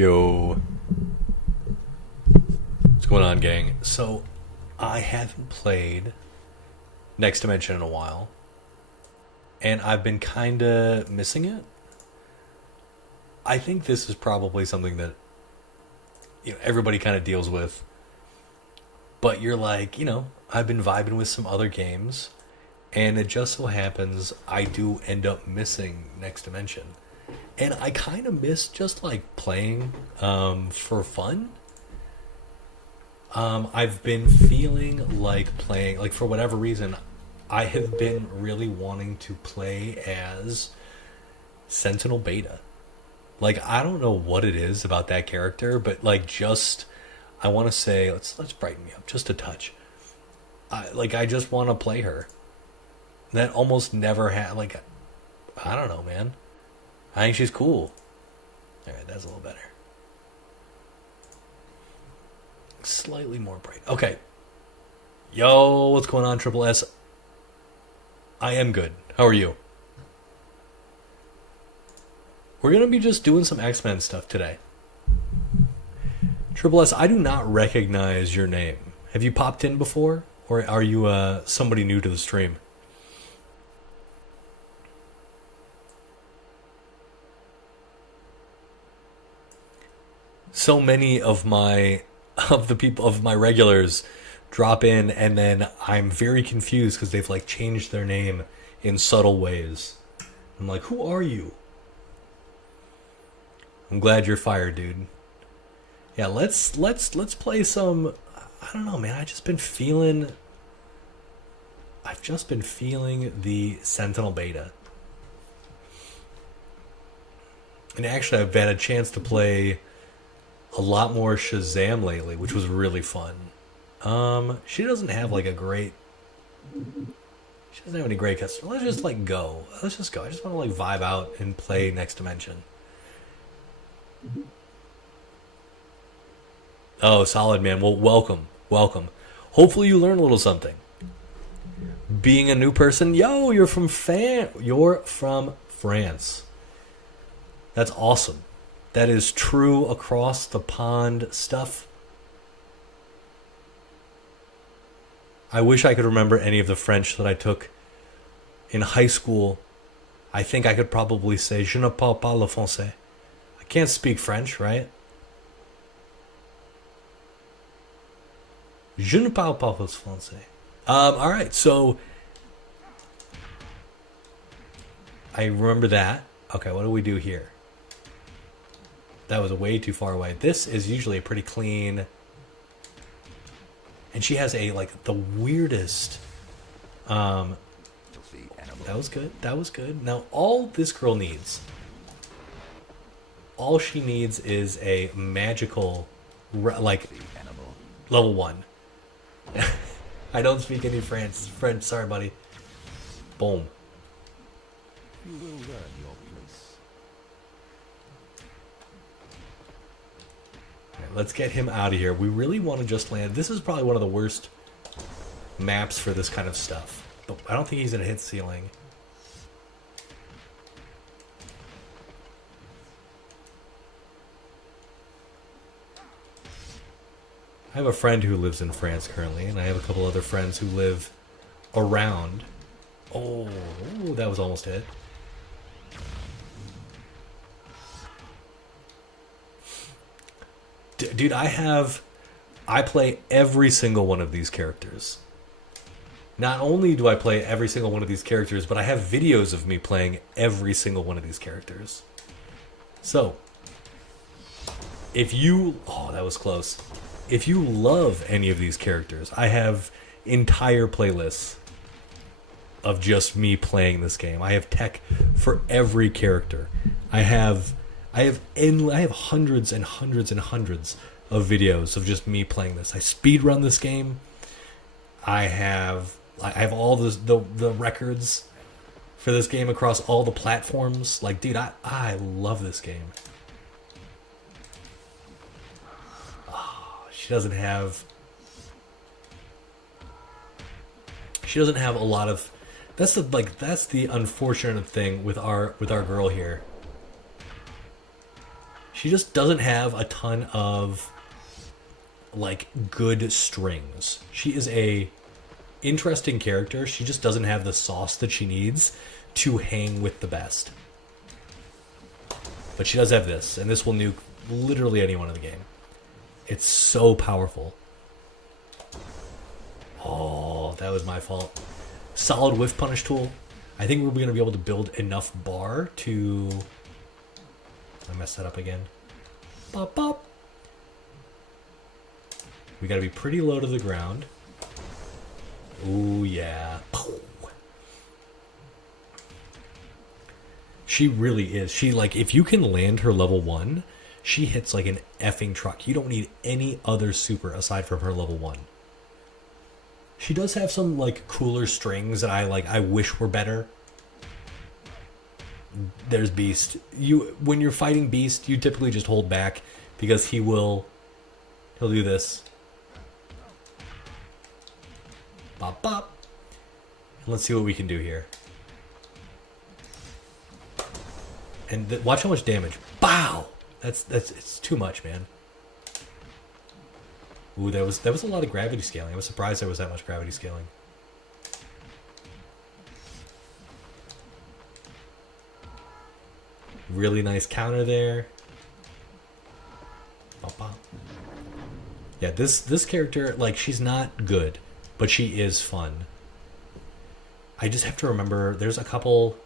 Yo, what's going on, gang? So, I haven't played Next Dimension in a while, and I've been kinda missing it. I think this is probably something that everybody kind of deals with, but you're like, I've been vibing with some other games, and it just so happens I do end up missing Next Dimension. And I kind of miss just like playing for fun. I've been feeling like playing, like for whatever reason, I have been really wanting to play as Sentinel Beta. Like I don't know what it is about that character, but like just I want to say let's brighten me up just a touch. I just want to play her. That almost never had like I don't know, man. I think she's cool. Alright, that's a little better. Slightly more bright. Okay. Yo, what's going on, Triple S? I am good. How are you? We're going to be just doing some X-Men stuff today. Triple S, I do not recognize your name. Have you popped in before? Or are you somebody new to the stream? So many of my regulars drop in, and then I'm very confused because they've like changed their name in subtle ways. I'm like, who are you? I'm glad you're fired, dude. Yeah, let's play some. I don't know, man. I've just been feeling the Sentinel Beta. And actually I've had a chance to play a lot more Shazam lately, which was really fun. She doesn't have like a great. She doesn't have any great customer. Let's just like go. Let's just go. I just want to like vibe out and play Next Dimension. Oh, solid, man. Well, welcome. Hopefully you learn a little something. Being a new person, yo, you're from France. That's awesome. That is true across the pond stuff. I wish I could remember any of the French that I took in high school. I think I could probably say je ne parle pas le français. I can't speak French, right? Je ne parle pas le français. Alright, so I remember that. Okay, what do we do here? That was way too far away. This is usually a pretty clean. And she has a like the weirdest that was good. Now all this girl needs, all she needs is a magical like level 1. I don't speak any French, sorry buddy. Boom. You will learn your place. Let's get him out of here. We really want to just land. This is probably one of the worst maps for this kind of stuff. But I don't think he's going to hit ceiling. I have a friend who lives in France currently, and I have a couple other friends who live around. Oh, that was almost hit. Dude, I play every single one of these characters. Not only do I play every single one of these characters, but I have videos of me playing every single one of these characters. So, if you... Oh, that was close. If you love any of these characters, I have entire playlists of just me playing this game. I have tech for every character. I have hundreds and hundreds and hundreds of videos of just me playing this. I speedrun this game. I have all the records for this game across all the platforms. Like, dude, I love this game. Oh, she doesn't have a lot of. That's the unfortunate thing with our girl here. She just doesn't have a ton of like good strings. She is a interesting character. She just doesn't have the sauce that she needs to hang with the best. But she does have this, and this will nuke literally anyone in the game. It's so powerful. Oh, that was my fault. Solid whiff punish tool. I think we're going to be able to build enough bar to... I messed that up again. Bop, bop. We got to be pretty low to the ground. Ooh, yeah. She really is. She, like, if you can land her level 1, she hits like an effing truck. You don't need any other super aside from her level 1. She does have some, like, cooler strings that I wish were better. There's Beast. When you're fighting Beast, you typically just hold back because he'll do this. Bop, bop. And let's see what we can do here. And watch how much damage. Bow! It's too much, man. Ooh, that was a lot of gravity scaling. I was surprised there was that much gravity scaling. Really nice counter there. Bop, bop. Yeah, this character, like, she's not good, but she is fun. I just have to remember, there's a couple...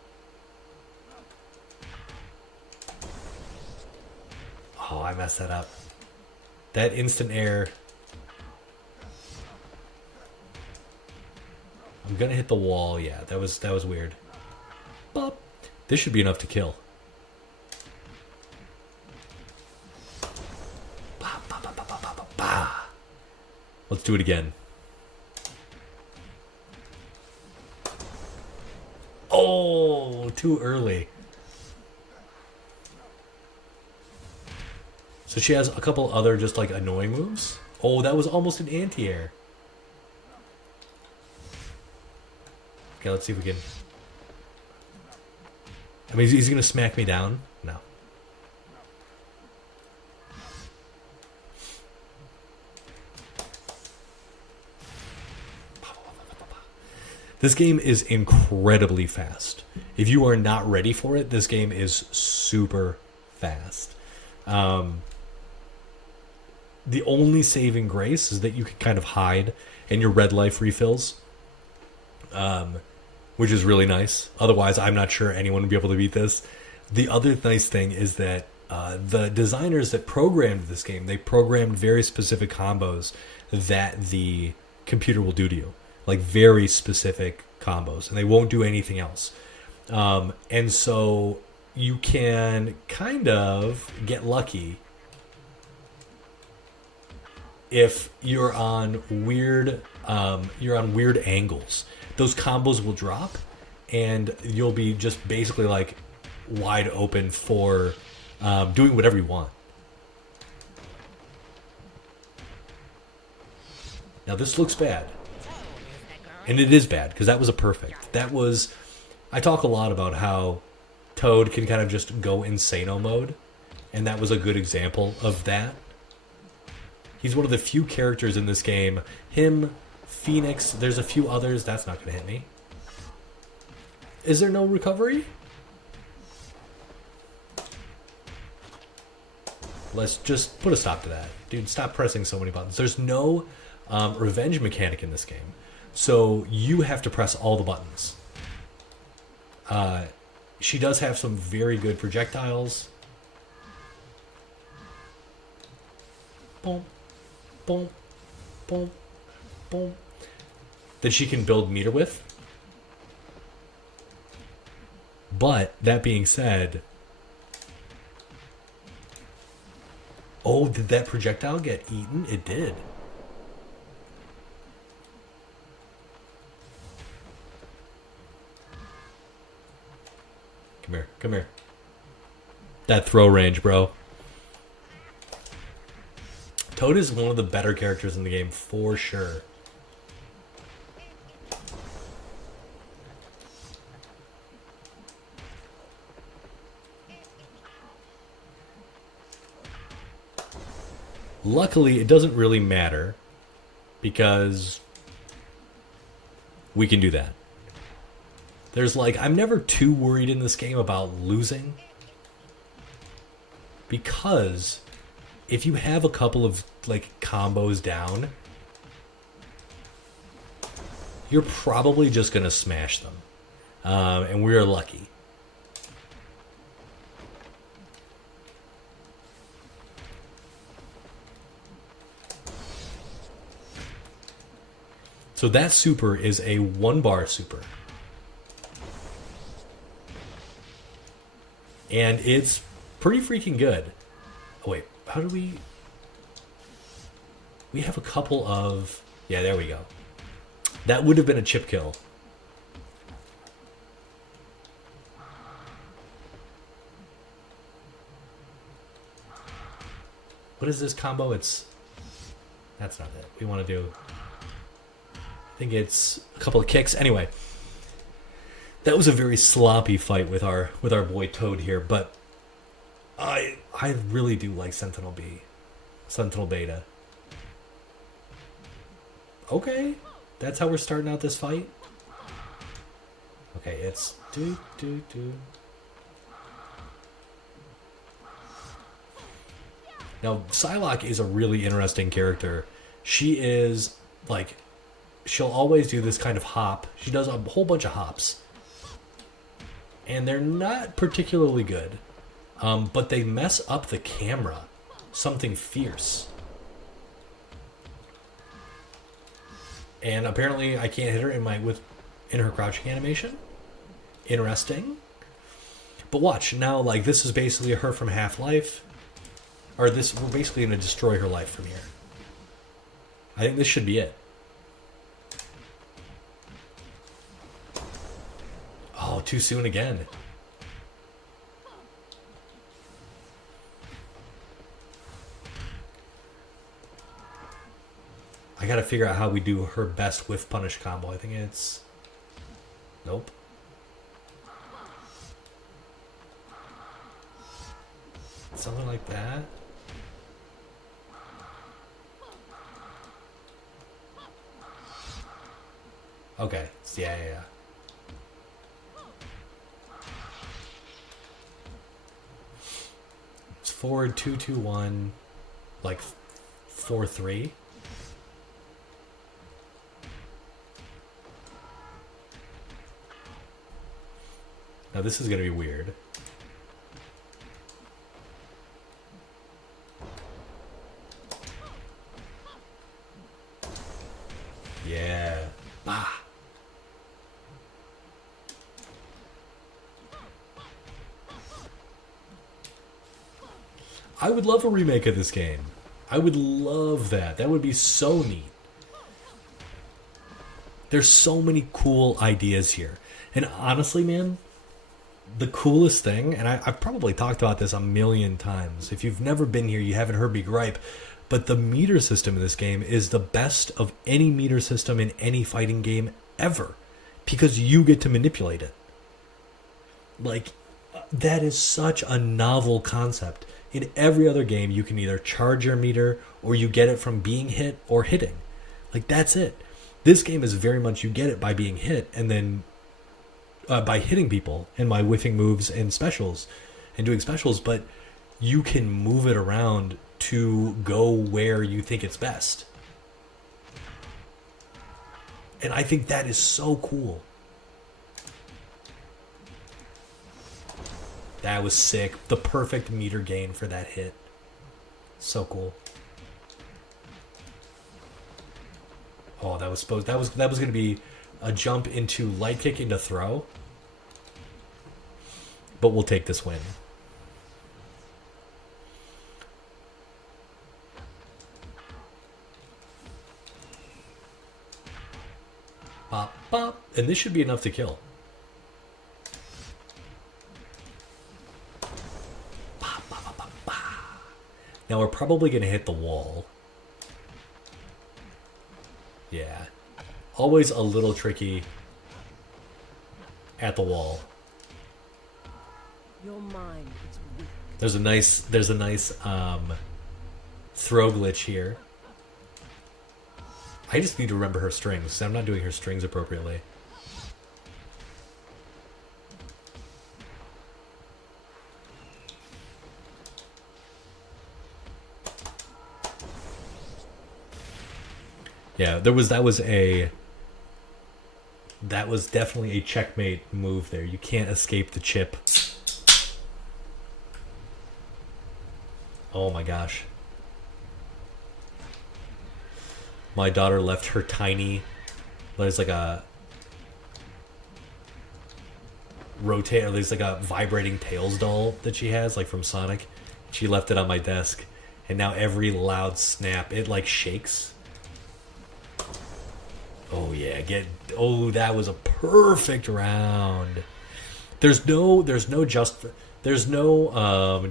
Oh, I messed that up. That instant air... I'm gonna hit the wall. Yeah, that was weird. Bop. This should be enough to kill. Bah, bah, bah, bah, bah, bah, bah, bah. Let's do it again. Oh, too early. So she has a couple other just like annoying moves. Oh, that was almost an anti-air. Okay, let's see if we can... I mean, he's going to smack me down? No. This game is incredibly fast. If you are not ready for it, this game is super fast. The only saving grace is that you can kind of hide and your red life refills. Which is really nice. Otherwise, I'm not sure anyone would be able to beat this. The other nice thing is that the designers that programmed this game, they programmed very specific combos that the computer will do to you. Like, very specific combos. And they won't do anything else. And so you can kind of get lucky if you're on weird angles. Those combos will drop, and you'll be just basically like wide open for doing whatever you want. Now this looks bad, and it is bad because that was a perfect. That was. I talk a lot about how Toad can kind of just go insano mode, and that was a good example of that. He's one of the few characters in this game. Him. Phoenix, there's a few others. That's not going to hit me. Is there no recovery? Let's just put a stop to that. Dude, stop pressing so many buttons. There's no revenge mechanic in this game. So you have to press all the buttons. She does have some very good projectiles. Boom. Boom. Boom. Boom. That she can build meter with. But, that being said... Oh, did that projectile get eaten? It did. Come here, come here. That throw range, bro. Toad is one of the better characters in the game, for sure. Luckily, it doesn't really matter because we can do that. There's like, I'm never too worried in this game about losing because if you have a couple of like combos down, you're probably just going to smash them. And we're lucky. So that super is a 1-bar super. And it's pretty freaking good. Oh wait, how do we... We have a couple of... Yeah, there we go. That would have been a chip kill. What is this combo? It's... That's not it. We want to do... I think it's a couple of kicks. Anyway, that was a very sloppy fight with our boy Toad here, but I really do like Sentinel Beta. Okay, that's how we're starting out this fight. Okay, it's do. Now, Psylocke is a really interesting character. She is like, she'll always do this kind of hop. She does a whole bunch of hops. And they're not particularly good. But they mess up the camera. Something fierce. And apparently I can't hit her in her crouching animation. Interesting. But watch, now like this is basically her from Half-Life. Or this, we're basically going to destroy her life from here. I think this should be it. Oh, too soon again. I gotta figure out how we do her best whiff punish combo. I think it's... Nope. Something like that. Okay. Yeah. It's forward 2-2-1, like 4-3. Now this is gonna be weird. Yeah. Bah. I would love a remake of this game. I would love that. That would be so neat. There's so many cool ideas here. And honestly, man, the coolest thing, and I've probably talked about this a million times. If you've never been here, you haven't heard me gripe. But the meter system in this game is the best of any meter system in any fighting game ever. Because you get to manipulate it. Like, that is such a novel concept. In every other game, you can either charge your meter or you get it from being hit or hitting. Like, that's it. This game is very much you get it by being hit and then by hitting people and by whiffing moves and specials and doing specials, but you can move it around to go where you think it's best. And I think that is so cool. That was sick. The perfect meter gain for that hit. So cool. Oh, that was going to be a jump into light kick into throw. But we'll take this win. Bop, bop. And this should be enough to kill. Bop, bop, bop, bop, bop. Now we're probably going to hit the wall. Yeah. Always a little tricky at the wall. Your mind is weak. There's a nice throw glitch here. I just need to remember her strings. I'm not doing her strings appropriately. Yeah, that was definitely a checkmate move there. You can't escape the chip. Oh my gosh. My daughter left her tiny, there's like a rotate, or there's like a vibrating Tails doll that she has, like from Sonic. She left it on my desk, and now every loud snap, it like shakes. Oh yeah, that was a perfect round. There's no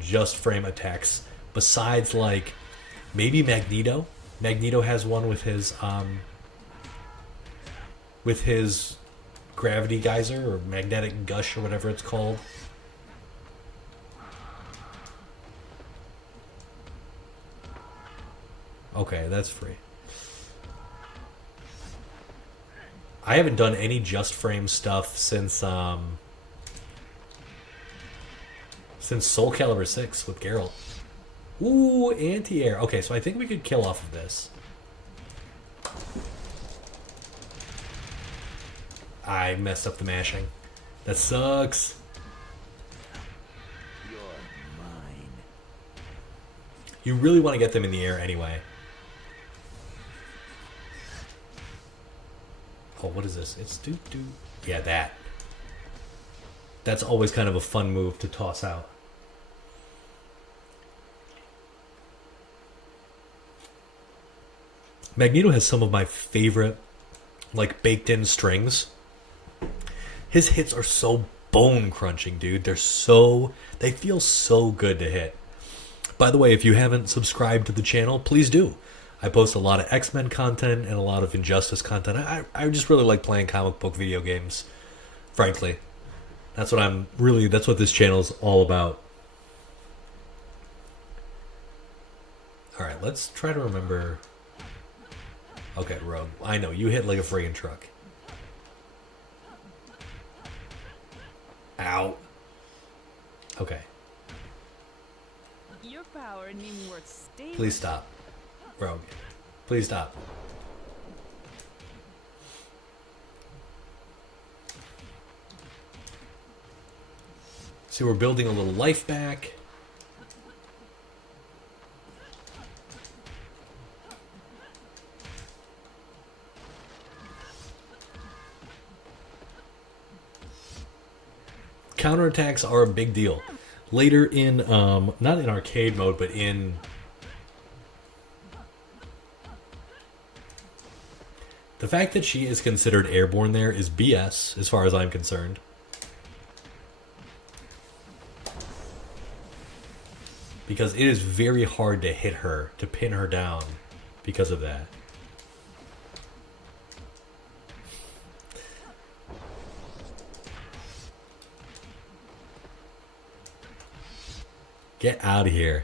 just frame attacks besides like maybe Magneto. Magneto has one with his gravity geyser or magnetic gush or whatever it's called. Okay, that's free. I haven't done any just frame stuff since Soul Calibur 6 with Geralt. Ooh, anti-air. Okay, so I think we could kill off of this. I messed up the mashing. That sucks. You're mine. You really want to get them in the air anyway. Oh, what is this? It's do. Yeah, that. That's always kind of a fun move to toss out. Magneto has some of my favorite, like, baked-in strings. His hits are so bone-crunching, dude. They feel so good to hit. By the way, if you haven't subscribed to the channel, please do. I post a lot of X-Men content and a lot of Injustice content. I just really like playing comic book video games, frankly. That's what this channel is all about. Alright, let's try to remember... Okay, Rogue. I know, you hit like a friggin' truck. Ow. Okay. Your power isn't even worth stealing. Please stop. Rogue. Please stop. See, we're building a little life back. Counterattacks are a big deal. Later in, not in arcade mode, but in... The fact that she is considered airborne there is BS, as far as I'm concerned. Because it is very hard to hit her, to pin her down because of that. Get out of here.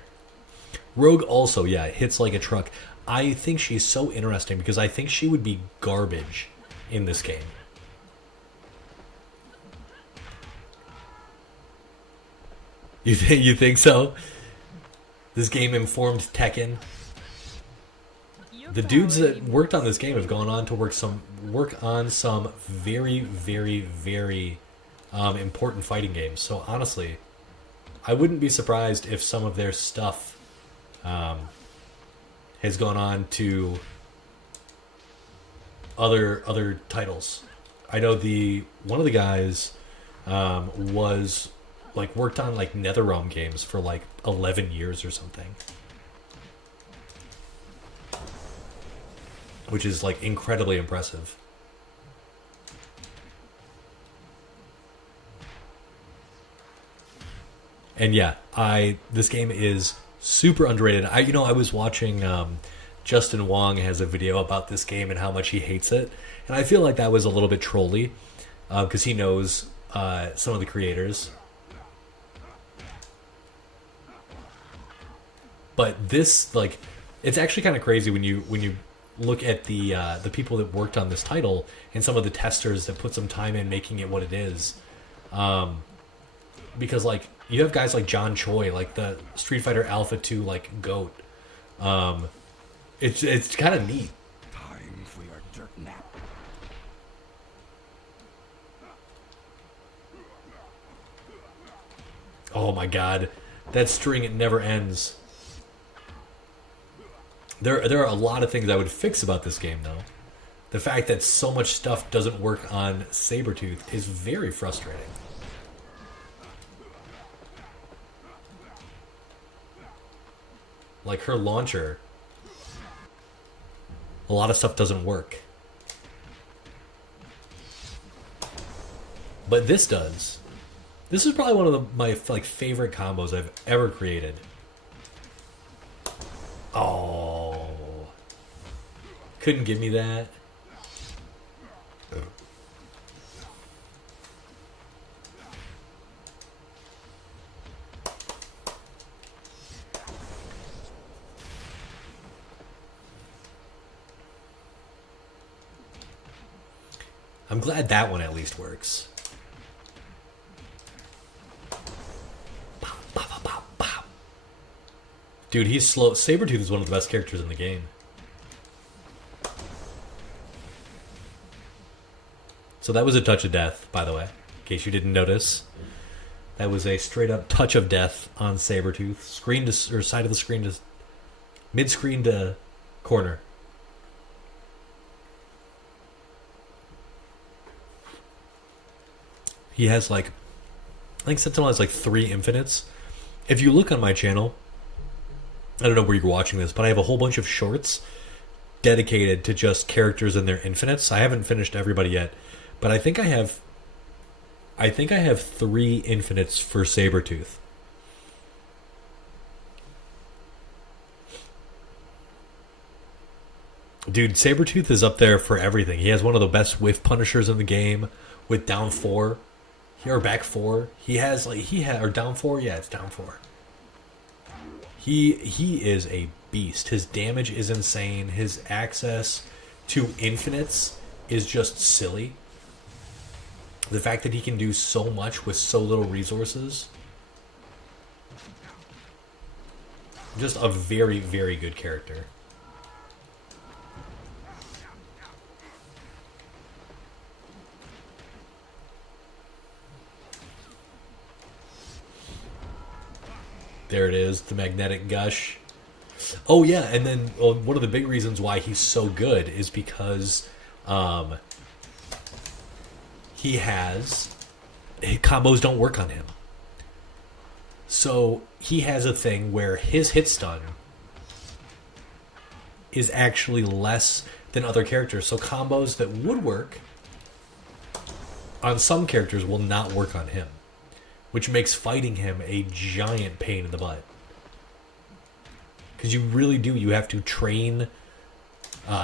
Rogue also, yeah, hits like a truck. I think she's so interesting because I think she would be garbage in this game. You think so? This game informed Tekken. The dudes that worked on this game have gone on to work on some very, very, very important fighting games. So honestly, I wouldn't be surprised if some of their stuff has gone on to other titles. I know one of the guys was like worked on like NetherRealm games for like 11 years or something, which is like incredibly impressive. And yeah, this game is super underrated. I was watching Justin Wong has a video about this game and how much he hates it, and I feel like that was a little bit trolly because he knows some of the creators. But this, like, It's actually kind of crazy when you look at the people that worked on this title and some of the testers that put some time in making it what it is. Because like you have guys like John Choi, like the Street Fighter Alpha 2 like GOAT. It's kind of neat. Time for your dirt nap. Oh my god, that string, it never ends. There are a lot of things I would fix about this game though. The fact that so much stuff doesn't work on Sabretooth is very frustrating. Like her launcher, a lot of stuff doesn't work. But this does. This is probably one of my like favorite combos I've ever created. Oh, couldn't give me that. I'm glad that one at least works. Pow, pow, pow, pow, pow. Dude, he's slow. Sabretooth is one of the best characters in the game. So that was a touch of death, by the way, in case you didn't notice. That was a straight up touch of death on Sabretooth. Screen to, or side of the screen to, mid screen to corner. He has like, I think Sentinel has like 3 infinites. If you look on my channel, I don't know where you're watching this, but I have a whole bunch of shorts dedicated to just characters and their infinites. I haven't finished everybody yet, but I think I have 3 infinites for Sabretooth. Dude, Sabretooth is up there for everything. He has one of the best whiff punishers in the game with down 4. Or back 4. He has or down 4, yeah, it's down 4. He is a beast. His damage is insane. His access to infinites is just silly. The fact that he can do so much with so little resources. Just a very, very good character. There it is, the magnetic gush. Oh yeah, and then one of the big reasons why he's so good is because his combos don't work on him. So he has a thing where his hit stun is actually less than other characters. So combos that would work on some characters will not work on him, which makes fighting him a giant pain in the butt. Because you really do. You have to train.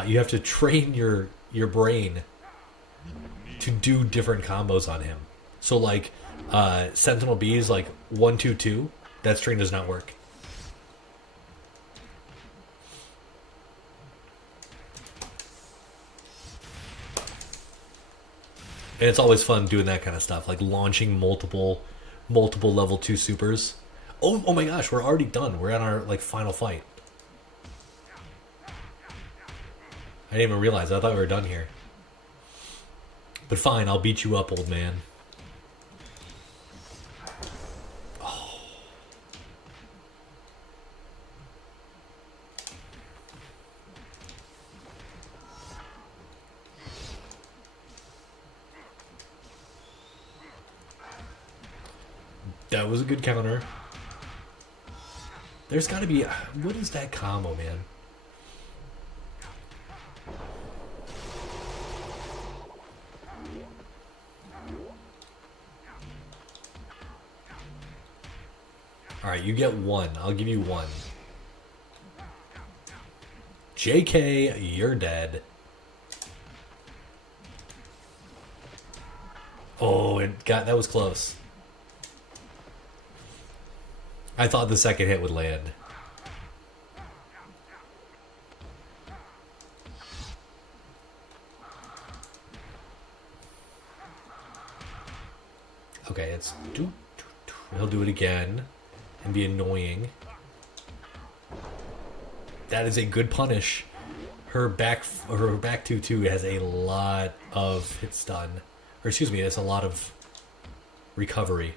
You have to train your brain to do different combos on him. So like Sentinel B's like 1-2-2. That string does not work. And it's always fun doing that kind of stuff, like launching multiple level 2 supers. Oh my gosh, we're already done. We're at our like final fight. I didn't even realize. I thought we were done here. But fine, I'll beat you up, old man. Oh. That was a good counter. There's got to be... What is that combo, man? Alright, you get 1. I'll give you 1. JK, you're dead. Oh, that was close. I thought the second hit would land. Okay, it's... He'll do it again and be annoying. That is a good punish. Her back 2-2 has a lot of hit stun. Or excuse me, it's a lot of recovery.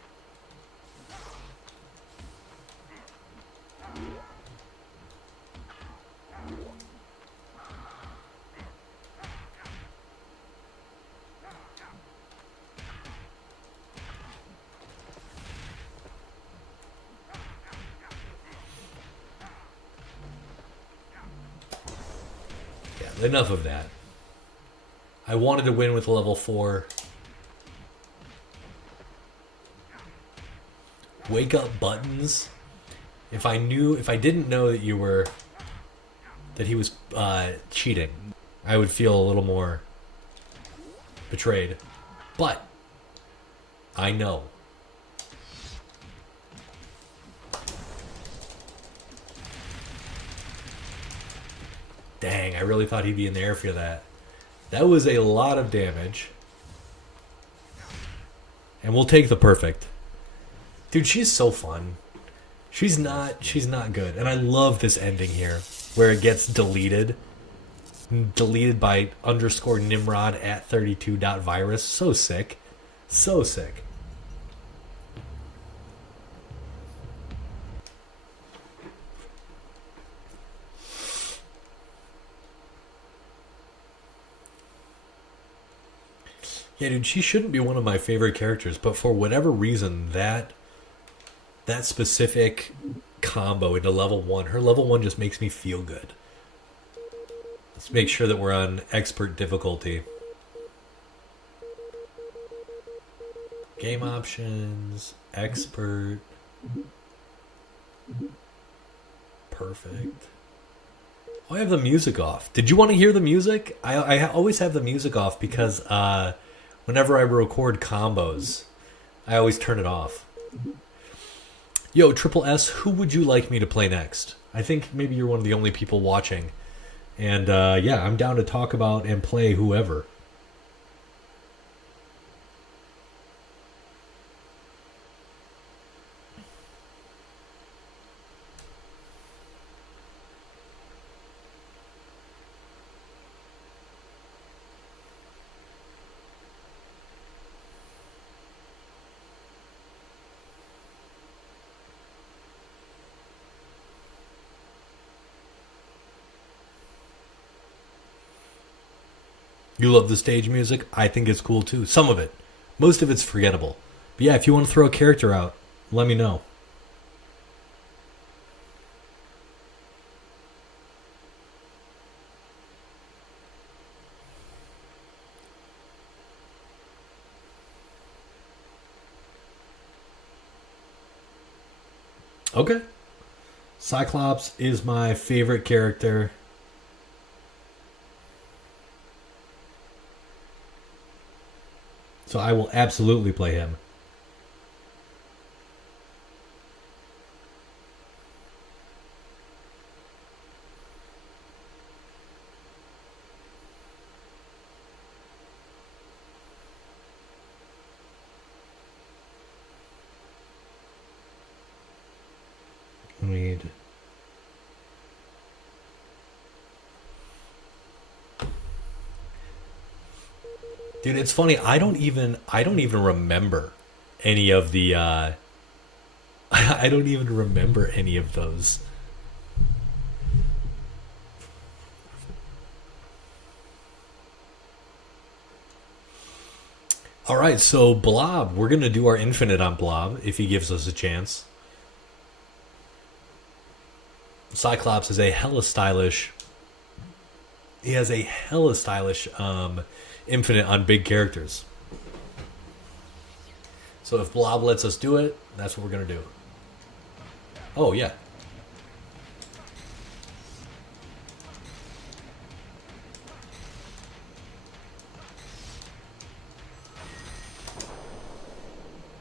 Enough of that. I wanted to win with level 4. Wake up buttons. If I didn't know that he was cheating, I would feel a little more betrayed. But I know. Dang, I really thought he'd be in the air for that. That was a lot of damage. And we'll take the perfect. Dude, she's so fun. She's not good. And I love this ending here, where it gets deleted. Deleted by _ Nimrod at 32.virus. So sick. So sick. Yeah, dude, she shouldn't be one of my favorite characters, but for whatever reason, that specific combo into level 1, her level 1 just makes me feel good. Let's make sure that we're on expert difficulty. Game options, expert. Perfect. Oh, I have the music off. Did you want to hear the music? I always have the music off because whenever I record combos, I always turn it off. Yo, Triple S, who would you like me to play next? I think maybe you're one of the only people watching. And yeah, I'm down to talk about and play whoever. You love the stage music? I think it's cool too. Some of it. Most of it's forgettable. But yeah, if you want to throw a character out, let me know. Okay. Cyclops is my favorite character. So I will absolutely play him. Need. Dude, it's funny. I don't even remember any of the. I don't even remember any of those. All right, so Blob. We're gonna do our infinite on Blob if he gives us a chance. Cyclops is a hella stylish. He has a hella stylish infinite on big characters. So if Blob lets us do it, that's what we're gonna do. Oh yeah.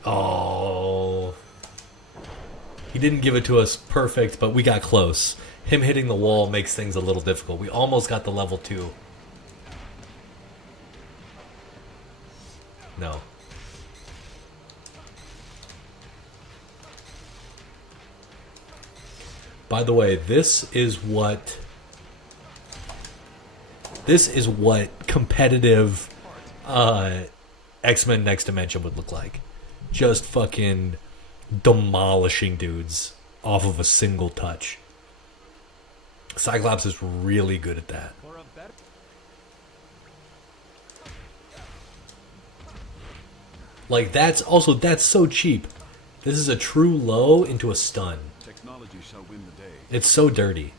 Oh. He didn't give it to us perfect, but we got close. Him hitting the wall makes things a little difficult. We almost got the level 2. No. By the way, this is what competitive X-Men Next Dimension would look like. Just fucking demolishing dudes off of a single touch. Cyclops is really good at that. Like, that's so cheap. This is a true low into a stun. Technology shall win the day. It's so dirty.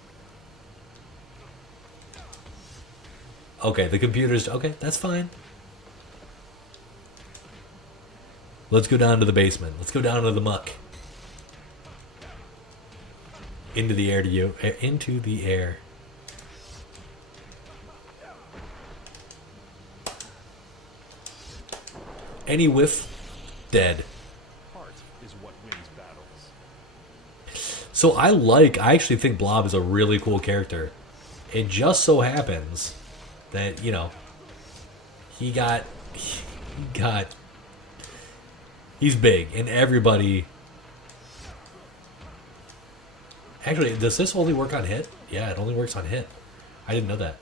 Okay, the computer's... Okay, that's fine. Let's go down to the basement. Let's go down to the muck. Into the air to you. Into the air. Any whiff, dead. Heart is what wins battles. So I actually think Blob is a really cool character. It just so happens that, you know, he's big, and everybody... Actually, does this only work on hit? Yeah, it only works on hit. I didn't know that.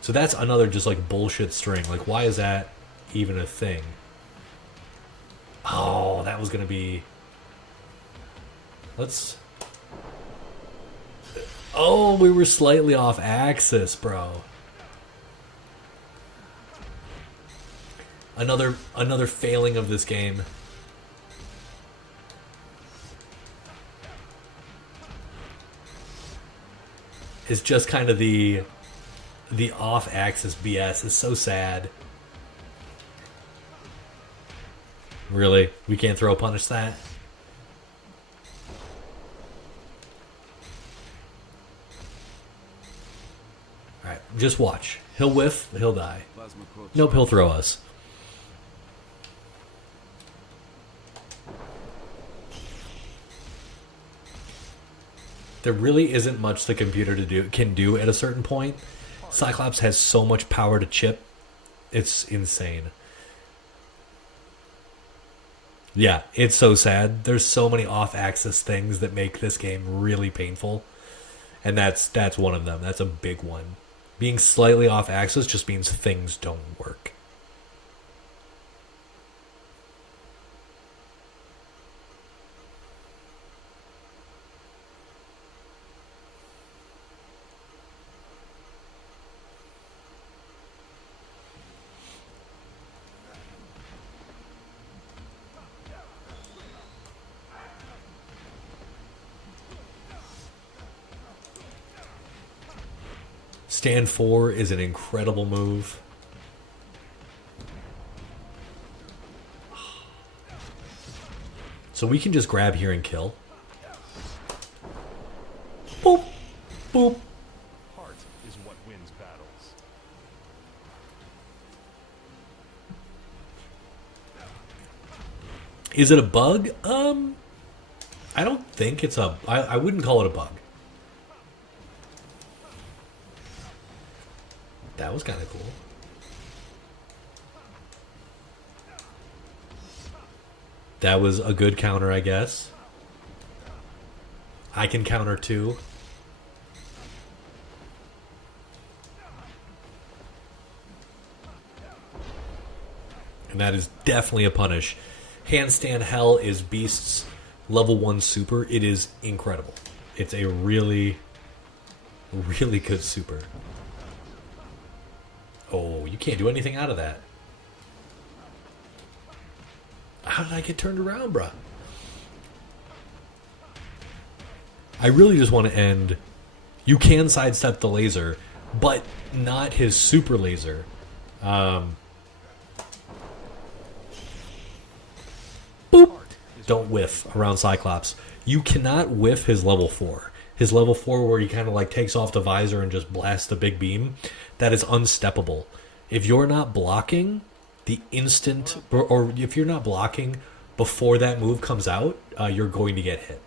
So that's another just like bullshit string. Like, why is that even a thing? Oh, that was gonna be... Let's... Oh, we were slightly off axis, bro. Another failing of this game. Is just kind of the off-axis BS. Is so sad. Really? We can't throw punish that? Alright, just watch. He'll whiff, he'll die. Plasma core Nope, he'll throw us. There really isn't much the computer can do at a certain point. Cyclops has so much power to chip. It's insane. Yeah, it's so sad. There's so many off-axis things that make this game really painful. And that's one of them. That's a big one. Being slightly off-axis just means things don't work. Stand 4 is an incredible move. So we can just grab here and kill. Boop. Boop. Heart is what wins battles. Is it a bug? I don't think it's a... I wouldn't call it a bug. That was kind of cool. That was a good counter, I guess. I can counter too. And that is definitely a punish. Handstand Hell is Beast's level 1 super. It is incredible. It's a really, really good super. Oh, you can't do anything out of that. How did I get turned around, bruh? I really just want to end... You can sidestep the laser, but not his super laser. Boop. Don't whiff around Cyclops. You cannot whiff his level 4. His level 4 where he kind of like takes off the visor and just blasts the big beam. That is unsteppable. If you're not blocking the instant, or if you're not blocking before that move comes out, you're going to get hit.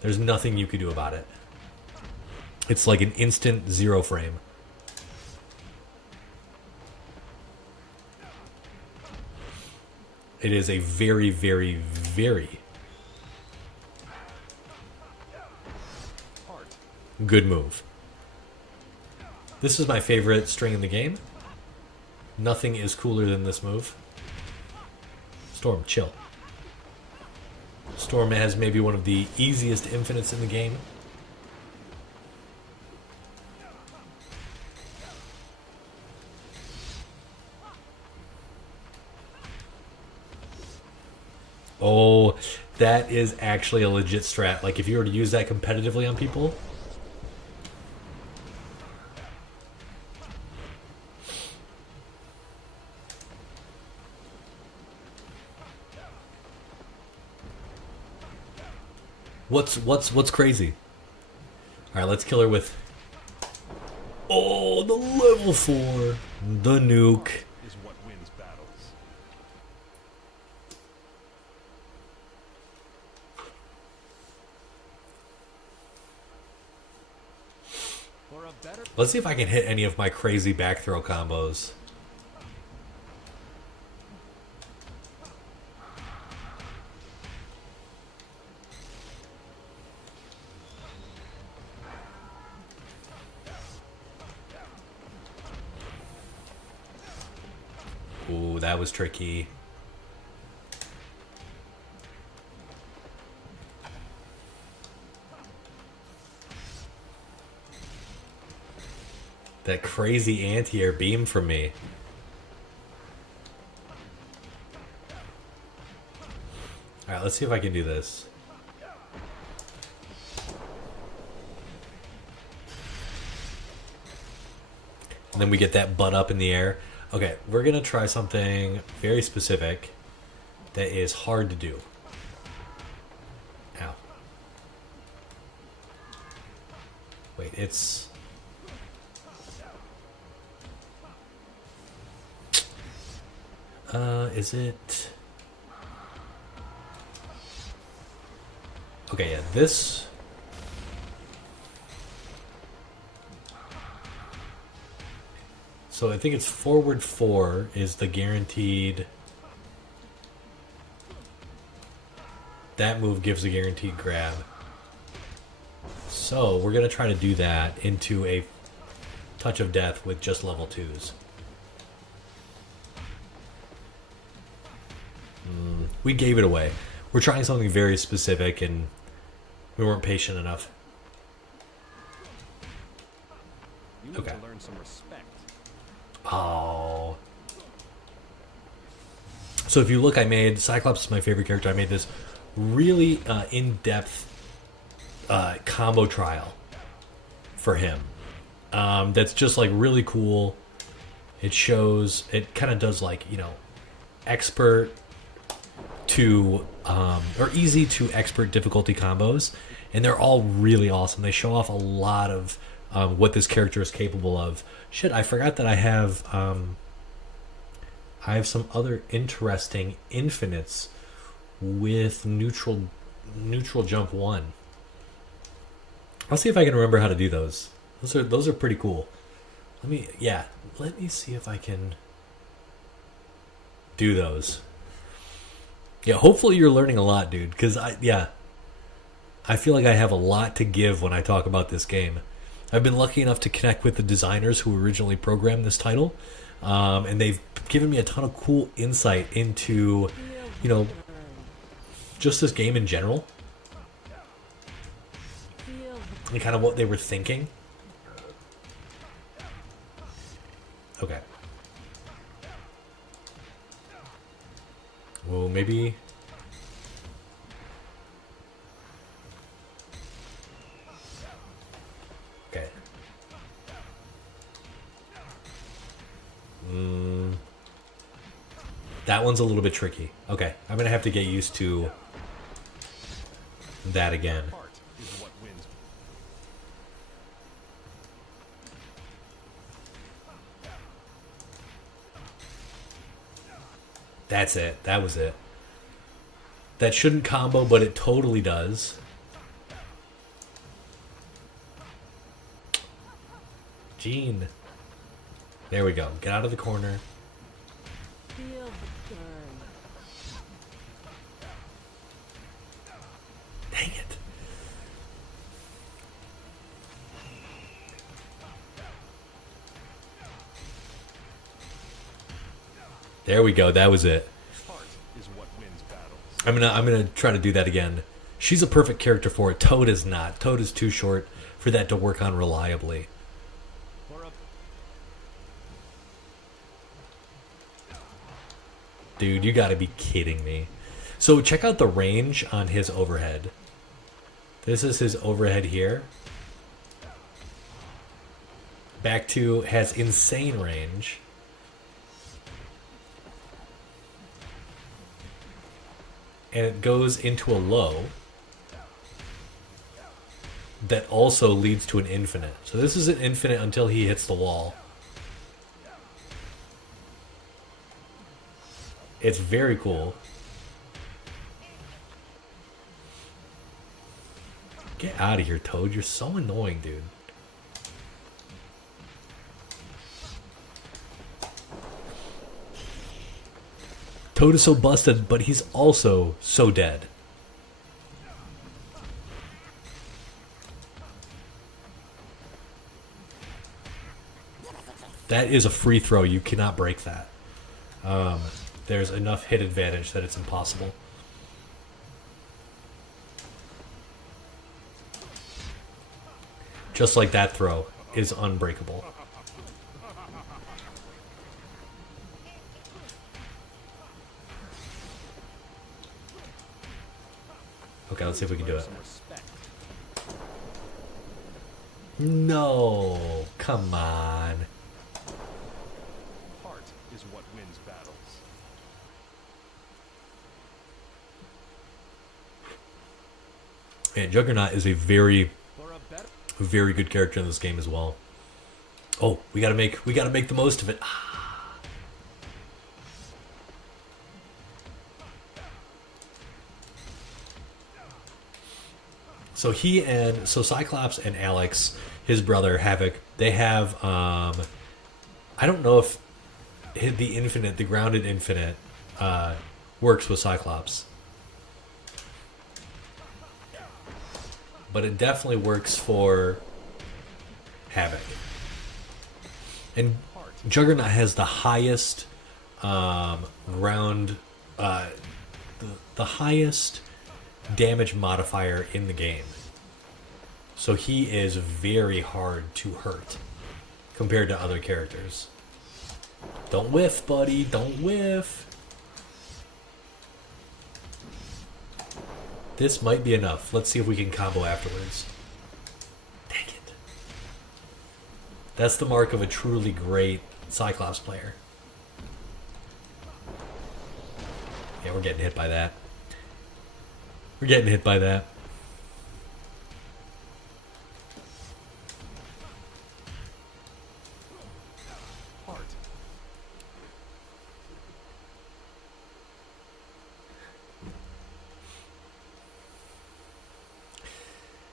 There's nothing you can do about it. It's like an instant 0 frame. It is a very, very, very good move. This is my favorite string in the game. Nothing is cooler than this move. Storm, chill. Storm has maybe one of the easiest infinites in the game. Oh, that is actually a legit strat. Like, if you were to use that competitively on people. What's crazy? Alright, let's kill her with... Oh, the level 4. The nuke. Is what wins battles. For a better Let's see if I can hit any of my crazy back throw combos. Ooh, that was tricky. That crazy anti-air beam from me. Alright, let's see if I can do this. And then we get that butt up in the air. Okay, we're going to try something very specific that is hard to do. Ow. Wait, it's... is it... Okay, yeah, this... So I think it's forward 4 is the guaranteed... That move gives a guaranteed grab. So we're going to try to do that into a touch of death with just level 2s. We gave it away. We're trying something very specific and we weren't patient enough. you need Okay. to learn some respect. Oh. So if you look, I made... Cyclops is my favorite character. I made this really in-depth combo trial for him. That's just like really cool. It shows... It kind of does like, you know, expert to... or easy to expert difficulty combos. And they're all really awesome. They show off a lot of what this character is capable of. Shit, I forgot that I have some other interesting infinites with neutral jump 1. I'll see if I can remember how to do those. Those are pretty cool. Let me see if I can do those. Yeah, hopefully you're learning a lot, dude, because I feel like I have a lot to give when I talk about this game. I've been lucky enough to connect with the designers who originally programmed this title, and they've given me a ton of cool insight into, you know, just this game in general, and kind of what they were thinking. Okay. Well, maybe... Okay. That one's a little bit tricky. Okay, I'm gonna have to get used to that again. Heart is what wins. That's it. That was it. That shouldn't combo, but it totally does. Gene. There we go. Get out of the corner. Feel the burn. There we go. That was it. Heart is what wins battles. I'm gonna try to do that again. She's a perfect character for it. Toad is not. Toad is too short for that to work on reliably. For a Dude, you gotta be kidding me. So check out the range on his overhead. This is his overhead here. Back to has insane range. And it goes into a low that also leads to an infinite. So this is an infinite until he hits the wall. It's very cool. Get out of here, Toad. You're so annoying, dude. Toad is so busted, but he's also so dead. That is a free throw. You cannot break that. There's enough hit advantage that it's impossible. Just like that throw is unbreakable. Okay, let's see if we can do it. some respect. No, come on. Heart is what wins battles. And Juggernaut is a very, For a better very good character in this game as well. Oh, we gotta make the most of it. So Cyclops and Alex, his brother Havoc, they have I don't know if the grounded infinite works with Cyclops. But it definitely works for Havoc. And Juggernaut has the highest the highest damage modifier in the game. So he is very hard to hurt compared to other characters. Don't whiff, buddy. Don't whiff. This might be enough. Let's see if we can combo afterwards. Dang it. That's the mark of a truly great Cyclops player. Yeah, we're getting hit by that. We're getting hit by that. heart.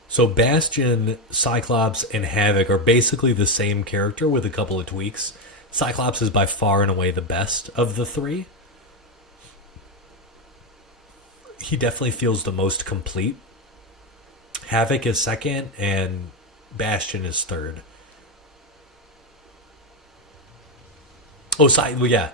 So Bastion, Cyclops, and Havoc are basically the same character with a couple of tweaks. Cyclops is by far and away the best of the three. He definitely feels the most complete. Havoc is second, and Bastion is third. Oh, well, yeah.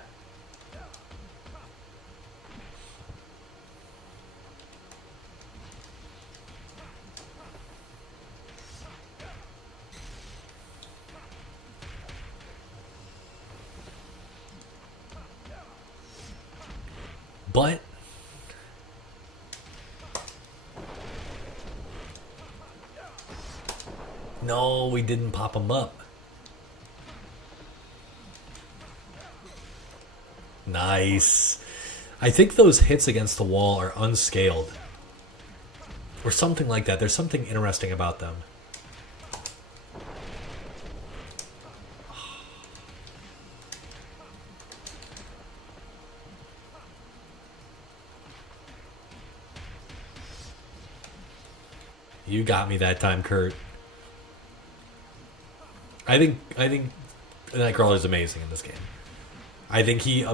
But no, we didn't pop him up. Nice. I think those hits against the wall are unscaled. Or something like that. There's something interesting about them. You got me that time, Kurt. I think Nightcrawler is amazing in this game. I think he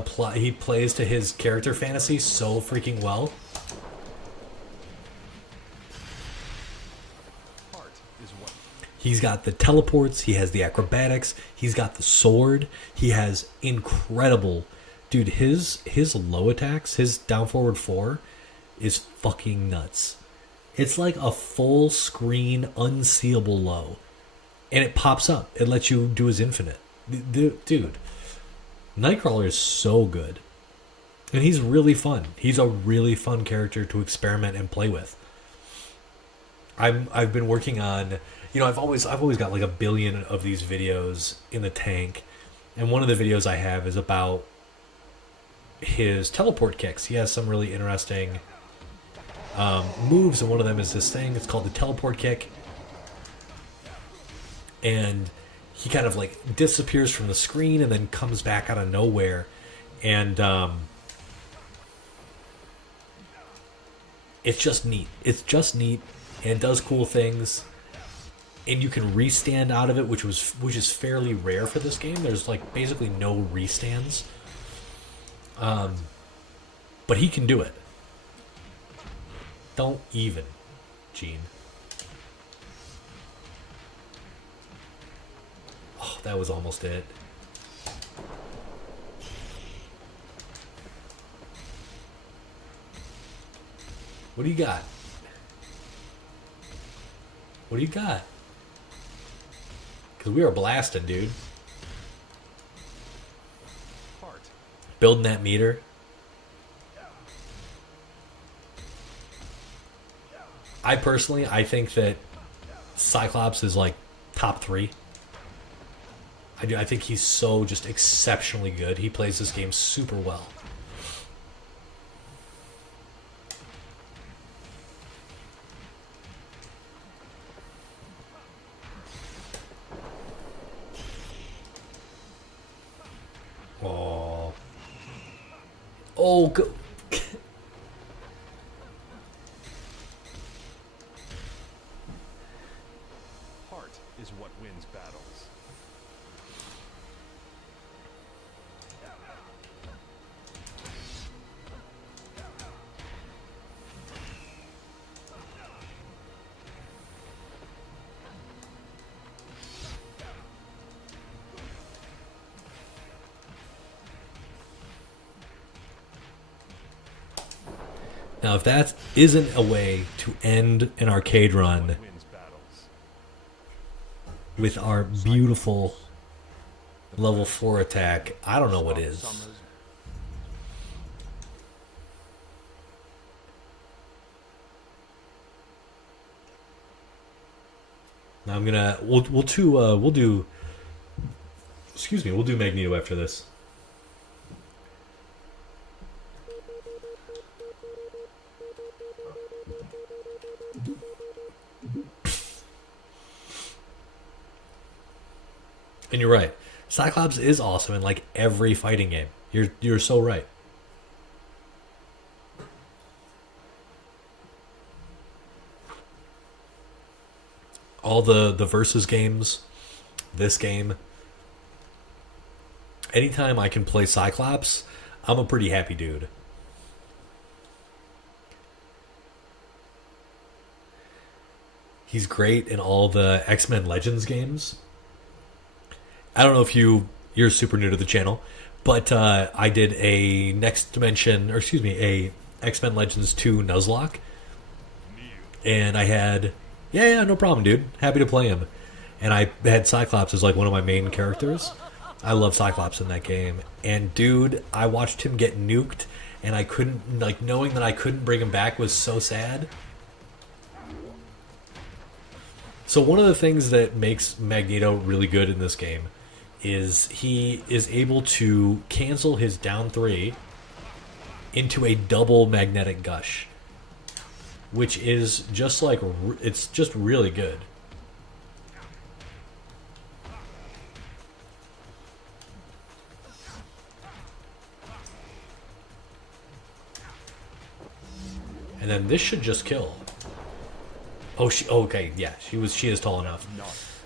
plays to his character fantasy so freaking well. Heart is what He's got the teleports, he has the acrobatics, he's got the sword, he has incredible dude, his low attacks, his down forward 4 is fucking nuts. It's like a full screen unseeable low. And it pops up. It lets you do his infinite. Dude, Nightcrawler is so good. And he's really fun. He's a really fun character to experiment and play with. I've been working on, I've always got like a billion of these videos in the tank. And one of the videos I have is about his teleport kicks. He has some really interesting moves, and one of them is this thing. It's called the teleport kick. And he kind of like disappears from the screen and then comes back out of nowhere. And it's just neat. It's just neat, and it does cool things. And you can restand out of it, which is fairly rare for this game. There's like basically no restands. But he can do it. Don't even, Gene. Oh, that was almost it. What do you got? What do you got? Because we are blasting, dude. Heart. Building that meter. I think that Cyclops is like top 3. I think he's so just exceptionally good. He plays this game super well. Oh. Oh, go. Heart is what wins battles. Now, if that isn't a way to end an arcade run What wins battles. with our beautiful level 4 attack, I don't know what is. Summers. Now I'm gonna we'll do we'll do Magneto after this. And you're right. Cyclops is awesome in like every fighting game. You're so right. All the versus games, this game. Anytime I can play Cyclops, I'm a pretty happy dude. He's great in all the X-Men Legends games. I don't know if you're super new to the channel, but I did a a X-Men Legends 2 Nuzlocke. And I had, yeah, no problem, dude. Happy to play him. And I had Cyclops as like one of my main characters. I love Cyclops in that game. And dude, I watched him get nuked, and I couldn't, like, knowing that I couldn't bring him back was so sad. So one of the things that makes Magneto really good in this game is he is able to cancel his down 3 into a double magnetic gush, which is just like, it's just really good. And then this should just kill. Oh, okay, yeah, she is tall enough.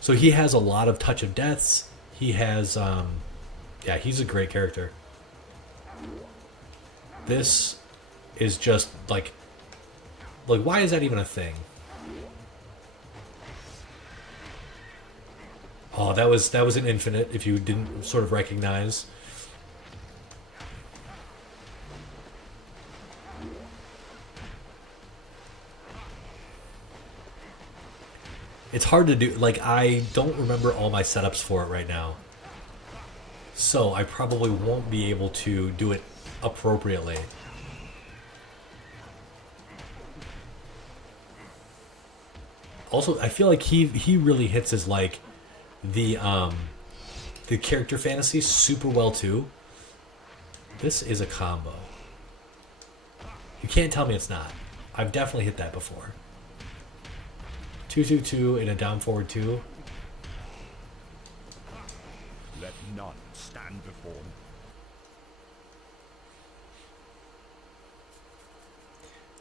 So he has a lot of touch of deaths. He has, yeah, he's a great character. This is just like, why is that even a thing? Oh, that was an infinite. If you didn't sort of recognize. It's hard to do. Like, I don't remember all my setups for it right now. So I probably won't be able to do it appropriately. Also, I feel like he really hits his, like, the character fantasy super well too. This is a combo. You can't tell me it's not. I've definitely hit that before. 2-2-2 and a down forward 2. Let none stand before me.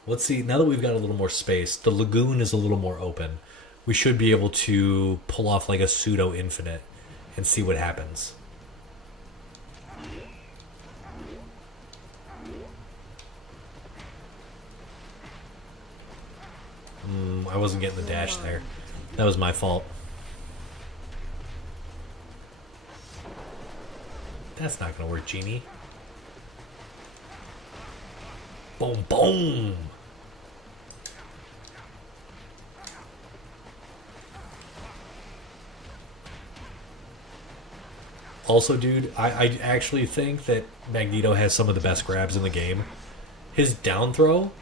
Let's see, now that we've got a little more space, the lagoon is a little more open. We should be able to pull off like a pseudo infinite and see what happens. I wasn't getting the dash there. That was my fault. That's not gonna work, Genie. Boom, boom! Also, dude, I actually think that Magneto has some of the best grabs in the game. His down throw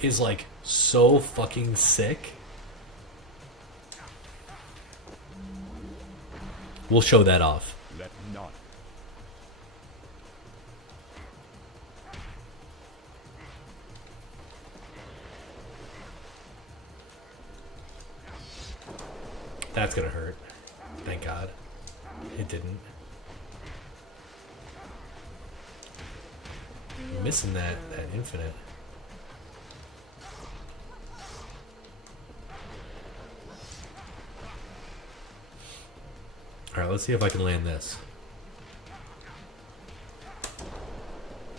is, like, so fucking sick. We'll show that off. Let none. That's gonna hurt. Thank God. It didn't. I'm missing that infinite. Alright, let's see if I can land this.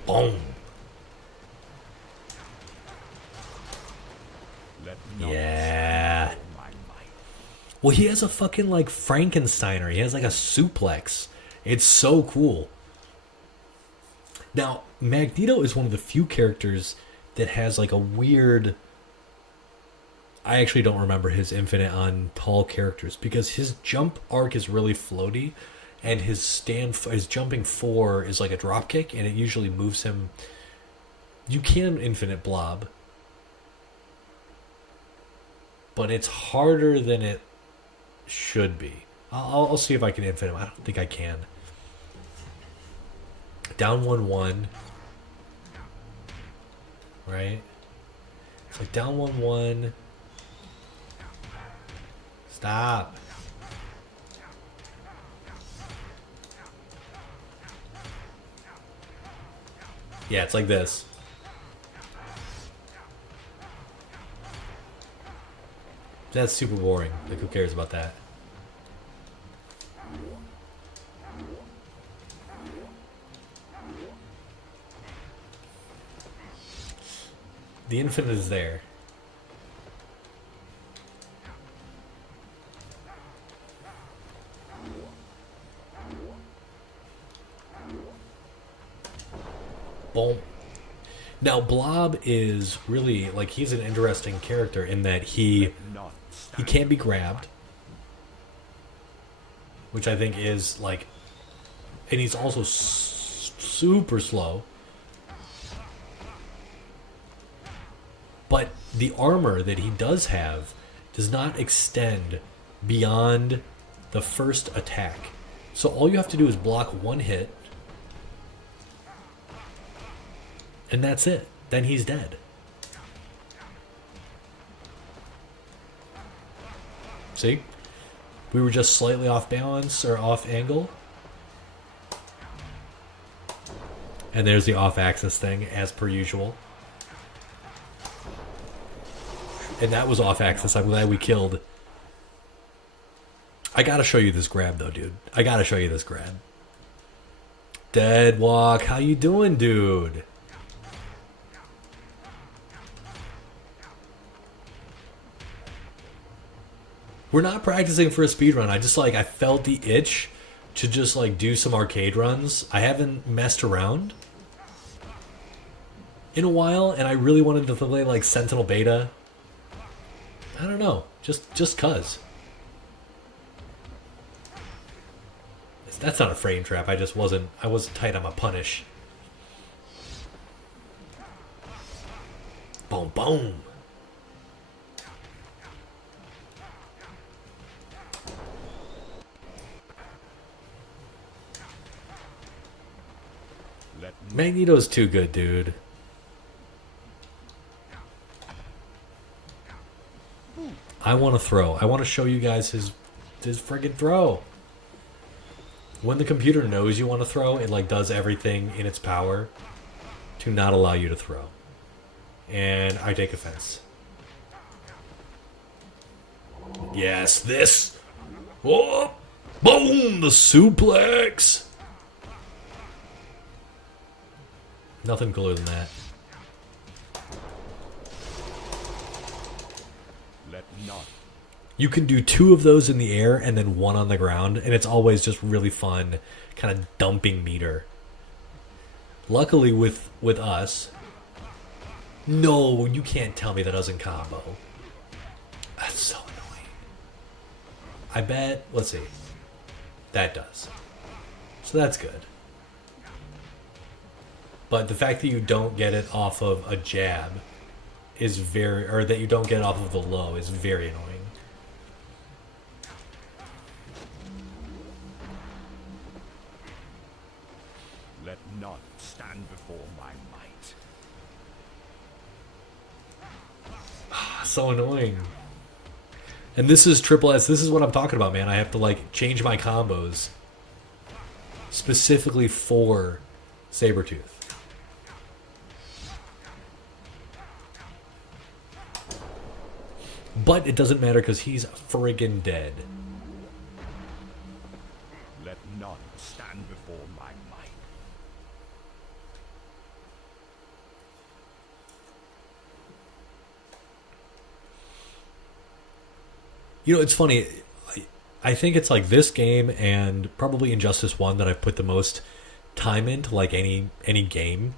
Boom! Let none Yeah. stand before my might. Well, he has a fucking, like, Frankensteiner. He has, like, a suplex. It's so cool. Now, Magneto is one of the few characters that has, like, a weird... I actually don't remember his infinite on tall characters because his jump arc is really floaty, and his jumping 4 is like a drop kick, and it usually moves him. You can infinite blob, but it's harder than it should be. I'll see if I can infinite him. I don't think I can. Down 1-1, right? It's like down 1-1. Stop. Yeah, it's like this. That's super boring. Like, who cares about that? The infinite is there. Boom. Now, Blob is really, like, he's an interesting character in that he None stand can't be grabbed, which I think is, like, and he's also super slow. But the armor that he does have does not extend beyond the first attack. So all you have to do is block one hit, and that's it. Then he's dead. See? We were just slightly off balance or off angle. And there's the off axis thing, as per usual. And that was off axis. I'm glad we killed. I gotta show you this grab, though, dude. I gotta show you this grab. Deadwalk, how you doing, dude? We're not practicing for a speed run. I felt the itch to just, like, do some arcade runs. I haven't messed around in a while, and I really wanted to play, like, Sentinel Beta. I don't know. Just cuz. That's not a frame trap. I wasn't tight on my punish. Boom, boom. Let Magneto's too good, dude. I want to throw. I want to show you guys his friggin' throw. When the computer knows you want to throw, it like does everything in its power to not allow you to throw. And I take offense. Yes, this. Oh, boom, the suplex. Nothing cooler than that. let not. You can do 2 of those in the air and then 1 on the ground, and it's always just really fun, kind of dumping meter. Luckily with us, no, you can't tell me that doesn't combo. That's so annoying. I bet, let's see, that does. So that's good. But the fact that you don't get it off of a jab is very, or that you don't get it off of the low is very annoying. Let not stand before my might. So annoying. And this is Triple S. This is what I'm talking about, man. I have to like change my combos specifically for Sabretooth. But it doesn't matter because he's friggin' dead. Let not stand before my might. You know, it's funny. I think it's like this game and probably Injustice 1 that I've put the most time into, like any game.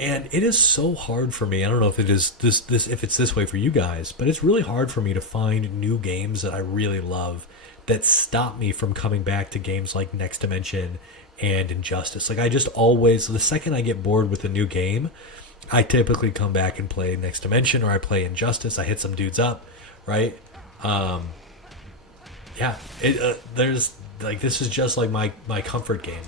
And it is so hard for me. I don't know if it is this if it's this way for you guys, but it's really hard for me to find new games that I really love that stop me from coming back to games like Next Dimension and Injustice. Like I just always, the second I get bored with a new game, I typically come back and play Next Dimension or I play Injustice. I hit some dudes up, right? Yeah, there's like this is just like my comfort game.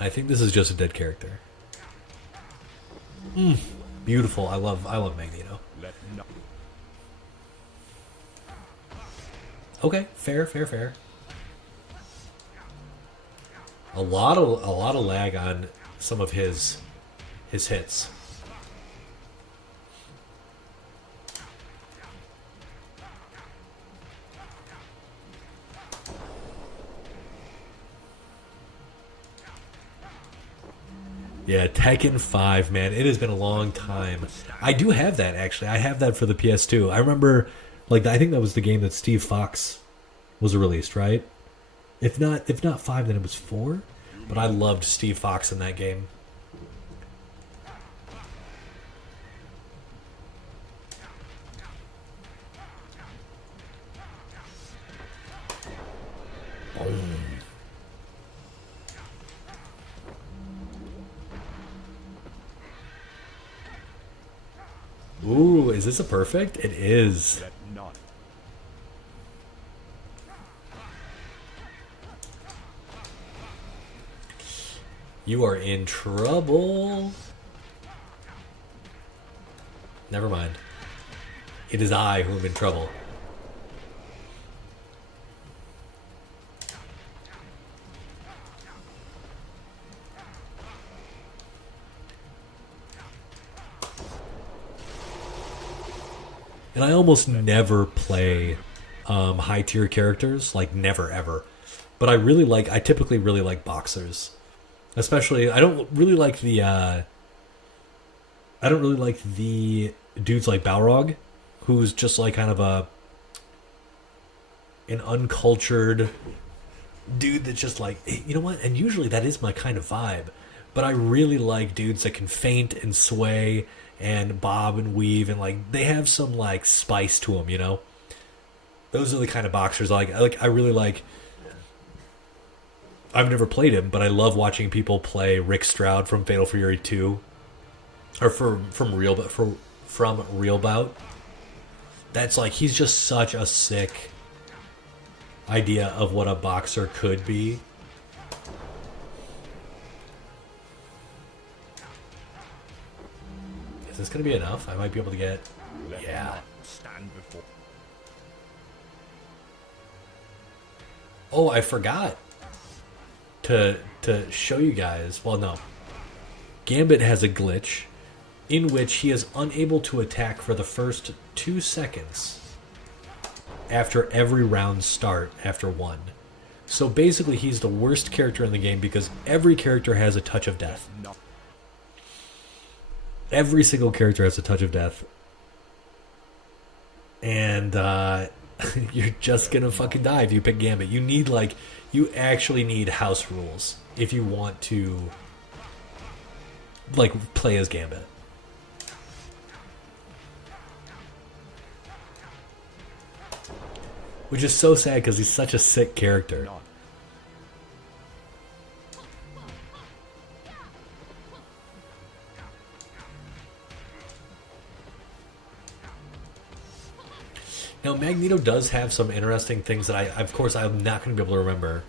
I think this is just a dead character. Beautiful. I love Magneto. Let not. Okay, fair. A lot of lag on some of his hits. Yeah, Tekken 5, man. It has been a long time. I do have that, actually. I have that for the PS2. I remember, like, I think that was the game that Steve Fox was released, right? If not 5, then it was 4. But I loved Steve Fox in that game. Ooh, is this a perfect? It is. Let not. You are in trouble. Never mind. It is I who am in trouble. And I almost never play high tier characters, like never ever. But I typically really like boxers. Especially, I don't really like the dudes like Balrog, who's just like kind of an uncultured dude that's just like, hey, you know what? And usually that is my kind of vibe. But I really like dudes that can feint and sway and bob and weave, and like they have some like spice to them, you know. Those are the kind of boxers I really like. I've never played him, but I love watching people play Rick Stroud from Fatal Fury 2, or from Real Bout. That's like, he's just such a sick idea of what a boxer could be. Is this gonna be enough? I might be able to get. Yeah. Stand before. Oh, I forgot to show you guys. Well, no. Gambit has a glitch in which he is unable to attack for the first 2 seconds after every round start after 1. So basically he's the worst character in the game because every character has a touch of death. Every single character has a touch of death. And you're just gonna fucking die if you pick Gambit. You need, like, you actually need house rules if you want to, like, play as Gambit. Which is so sad because he's such a sick character. Now, Magneto does have some interesting things that of course, I'm not going to be able to remember.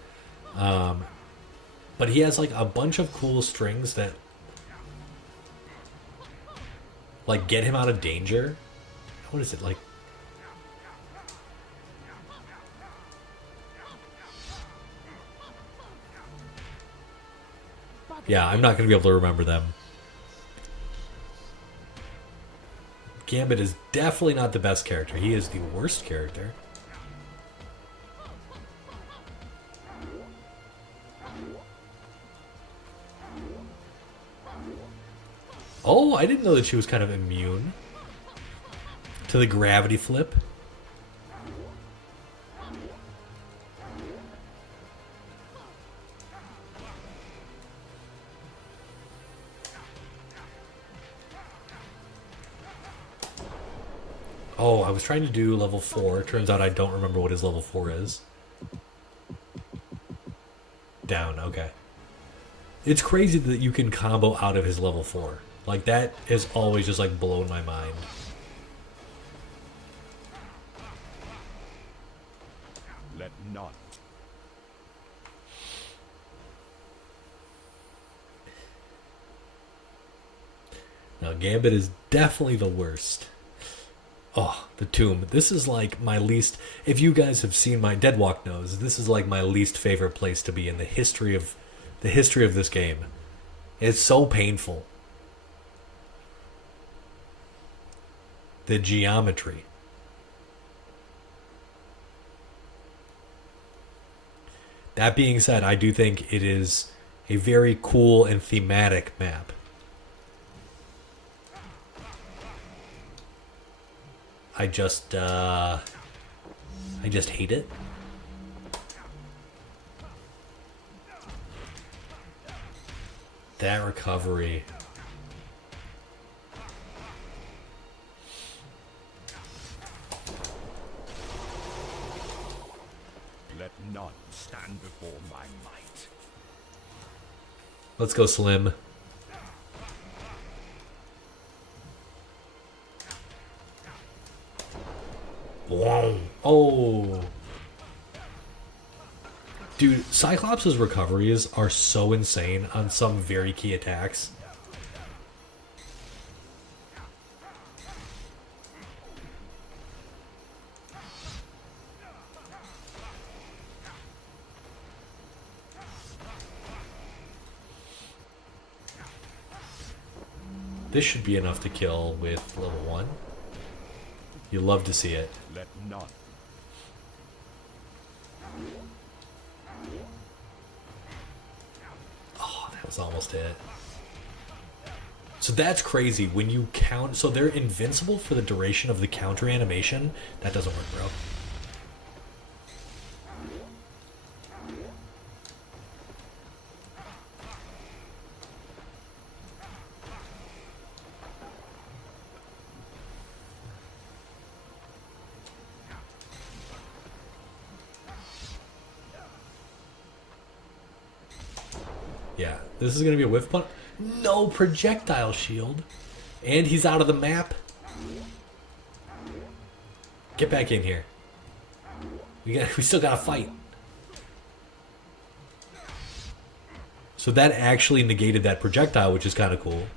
But he has, like, a bunch of cool strings that, like, get him out of danger. What is it, like? Yeah, I'm not going to be able to remember them. Gambit is definitely not the best character. He is the worst character. Oh, I didn't know that she was kind of immune to the gravity flip. Oh, I was trying to do level 4. Turns out I don't remember what his level 4 is. Down, okay. It's crazy that you can combo out of his level 4. Like, that has always just, like, blown my mind. Let none. Now, Gambit is definitely the worst. Oh, the Tomb. This is like my least... If you guys have seen my Deadwalk knows, this is like my least favorite place to be in the history of this game. It's so painful. The geometry. That being said, I do think it is a very cool and thematic map. I just hate it. That recovery. Let none stand before my might. Let's go, Slim. Whoa. Oh. Dude, Cyclops' recoveries are so insane on some very key attacks. This should be enough to kill with level 1. You love to see it. Let none. Oh, that was almost it. So that's crazy. When you count... So they're invincible for the duration of the counter animation. That doesn't work, bro. Yeah, this is going to be a whiff pun. No projectile shield. And he's out of the map. Get back in here. We still got to fight. So that actually negated that projectile, which is kind of cool.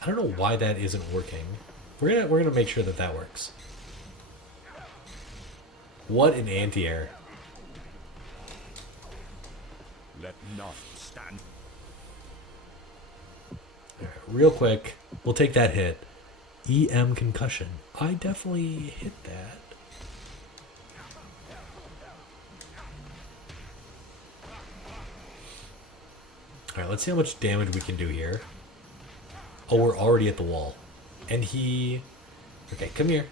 I don't know why that isn't working. We're gonna make sure that that works. What an anti-air. Let not stand. Alright, real quick, we'll take that hit. EM concussion. I definitely hit that. Alright, let's see how much damage we can do here. Oh, we're already at the wall. And he... Okay, come here.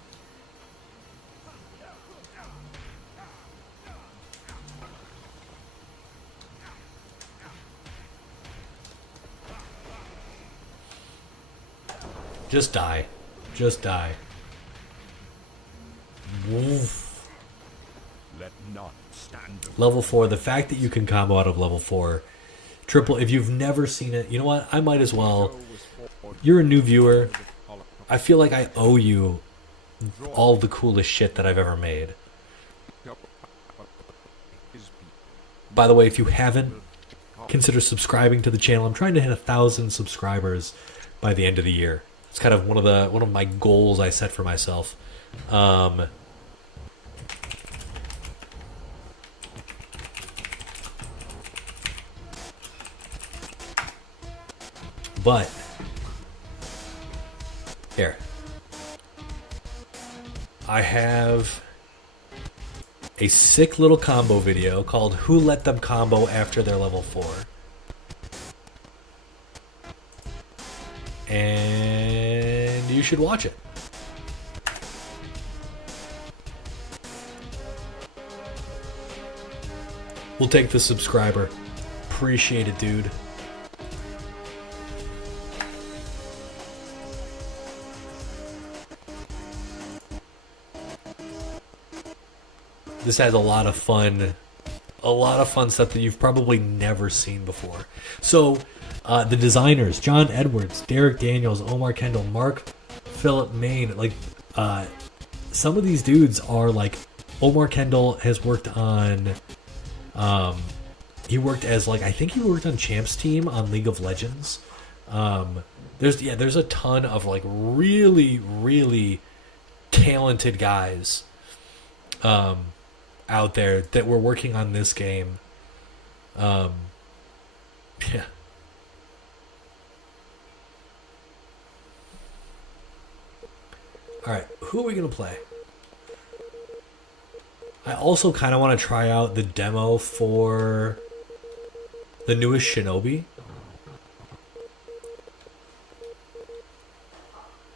Just die. Just die. Woof. Let not stand. Level 4. The fact that you can combo out of level 4. Triple, if you've never seen it, you know what? I might as well. You're a new viewer. I feel like I owe you all the coolest shit that I've ever made. By the way, if you haven't, consider subscribing to the channel. I'm trying to hit 1,000 subscribers by the end of the year. It's kind of one of my goals I set for myself. But here, I have a sick little combo video called "Who Let Them Combo After They're Level 4," and you should watch it. We'll take the subscriber. Appreciate it, dude. This has a lot of fun stuff that you've probably never seen before. So, the designers, John Edwards, Derek Daniels, Omar Kendall, Mark Philip Main, like, some of these dudes are like, Omar Kendall has worked on, he worked as like, I think he worked on Champ's team on League of Legends. There's a ton of like really, really talented guys, out there that were working on this game. Yeah. Alright, who are we going to play? I also kind of want to try out the demo for the newest Shinobi.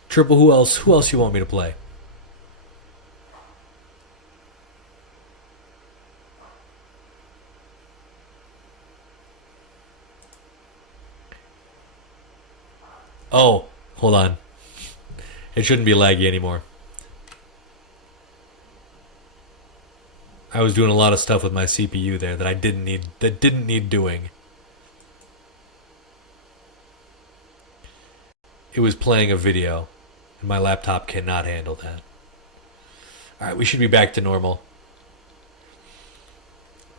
Triple, who else you want me to play? Oh, hold on. It shouldn't be laggy anymore. I was doing a lot of stuff with my CPU there that didn't need doing. It was playing a video, and my laptop cannot handle that. Alright, we should be back to normal.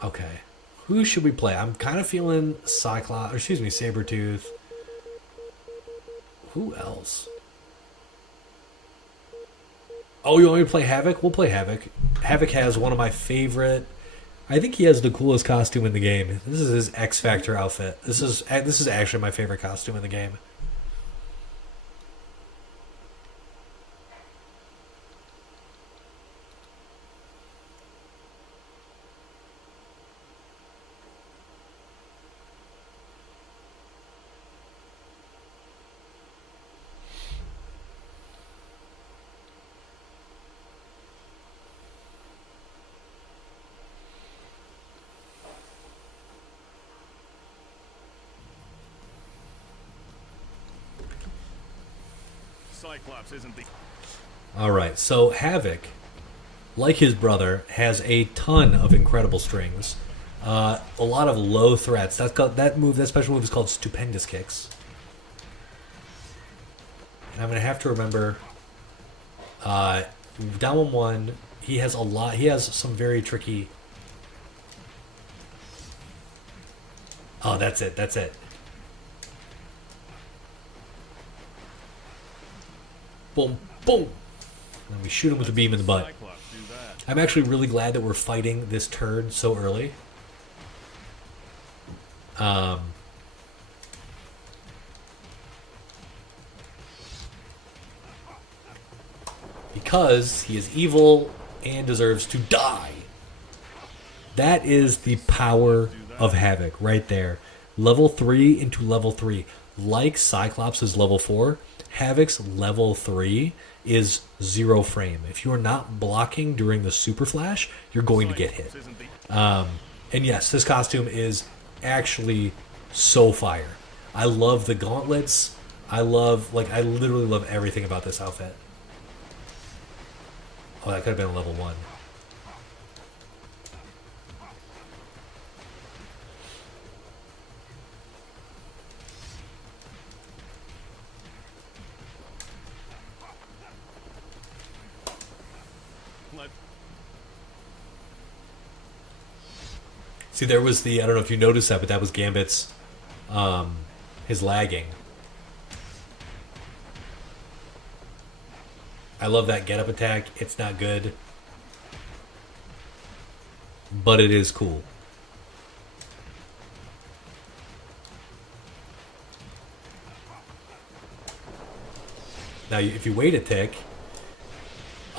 Okay. Who should we play? I'm kind of feeling Sabretooth. Who else? Oh, you want me to play Havik? We'll play Havik. Havik has one of my favorite... I think he has the coolest costume in the game. This is his X Factor outfit. This is actually my favorite costume in the game. Cyclops isn't the... Alright, so Havik, like his brother, has a ton of incredible strings. A lot of low threats. That special move is called Stupendous Kicks. And I'm gonna have to remember. Down 1, he has a lot. He has some very tricky. Oh, that's it. That's it. Boom, boom. And we shoot him with a beam in the butt. Cyclops, do that. I'm actually really glad that we're fighting this turd so early. Because he is evil and deserves to die. That is the power of Havoc right there. Level 3 into level 3. Like Cyclops' level 4, Havoc's level 3 is 0 frame. If you are not blocking during the Super Flash, you're going to get hit. Isn't the And yes, this costume is actually so fire. I love the gauntlets. I literally love everything about this outfit. Oh, that could have been a level 1. let See, there was I don't know if you noticed that, but that was Gambit's, his lagging. I love that get-up attack. It's not good. But it is cool. Now, if you wait a tick,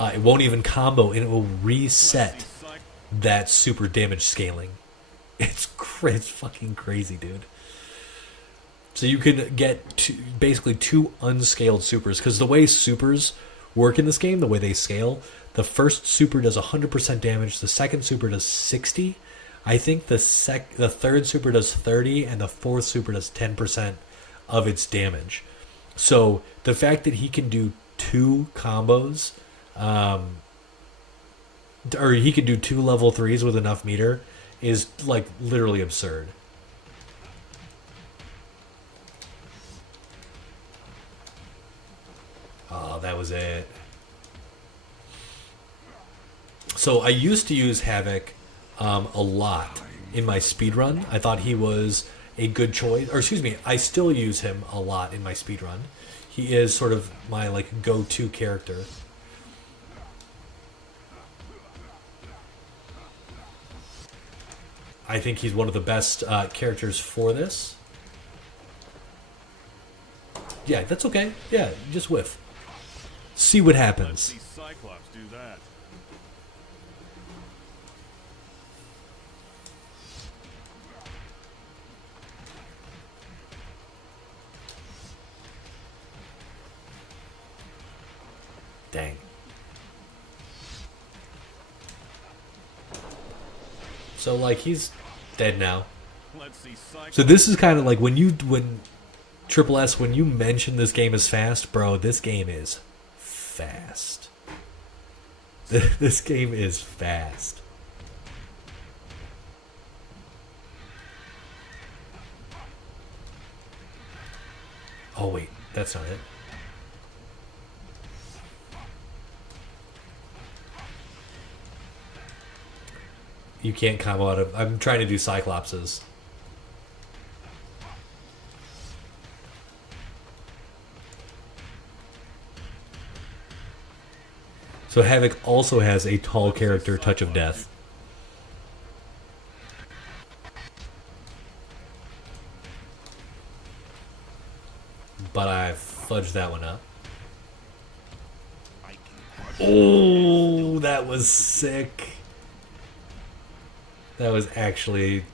it won't even combo, and it will reset that super damage scaling. It's fucking crazy, dude. So you can get basically 2 unscaled supers, because the way supers work in this game, the way they scale, the first super does 100% damage, the second super does 60. I think the third super does 30, and the fourth super does 10% of its damage. So the fact that he can do 2 combos, or he can do 2 level 3s with enough meter, is like literally absurd. Oh, that was it. So I used to use Havoc a lot in my speedrun. I thought he was a good choice. Or excuse me, I still use him a lot in my speedrun. He is sort of my like go-to character. I think he's one of the best characters for this. Yeah, that's okay. Yeah, just whiff. See what let's happens. see Cyclops do that. Dang. So like he's dead now. Let's see Cyclops. So this is kind of like when Triple S, when you mention this game is fast, bro, this game is fast. This game is fast. Oh wait, that's not it. You can't combo out of. I'm trying to do Cyclopses. So Havoc also has a tall character, Touch of Death. But I fudged that one up. Oh, that was sick. That was actually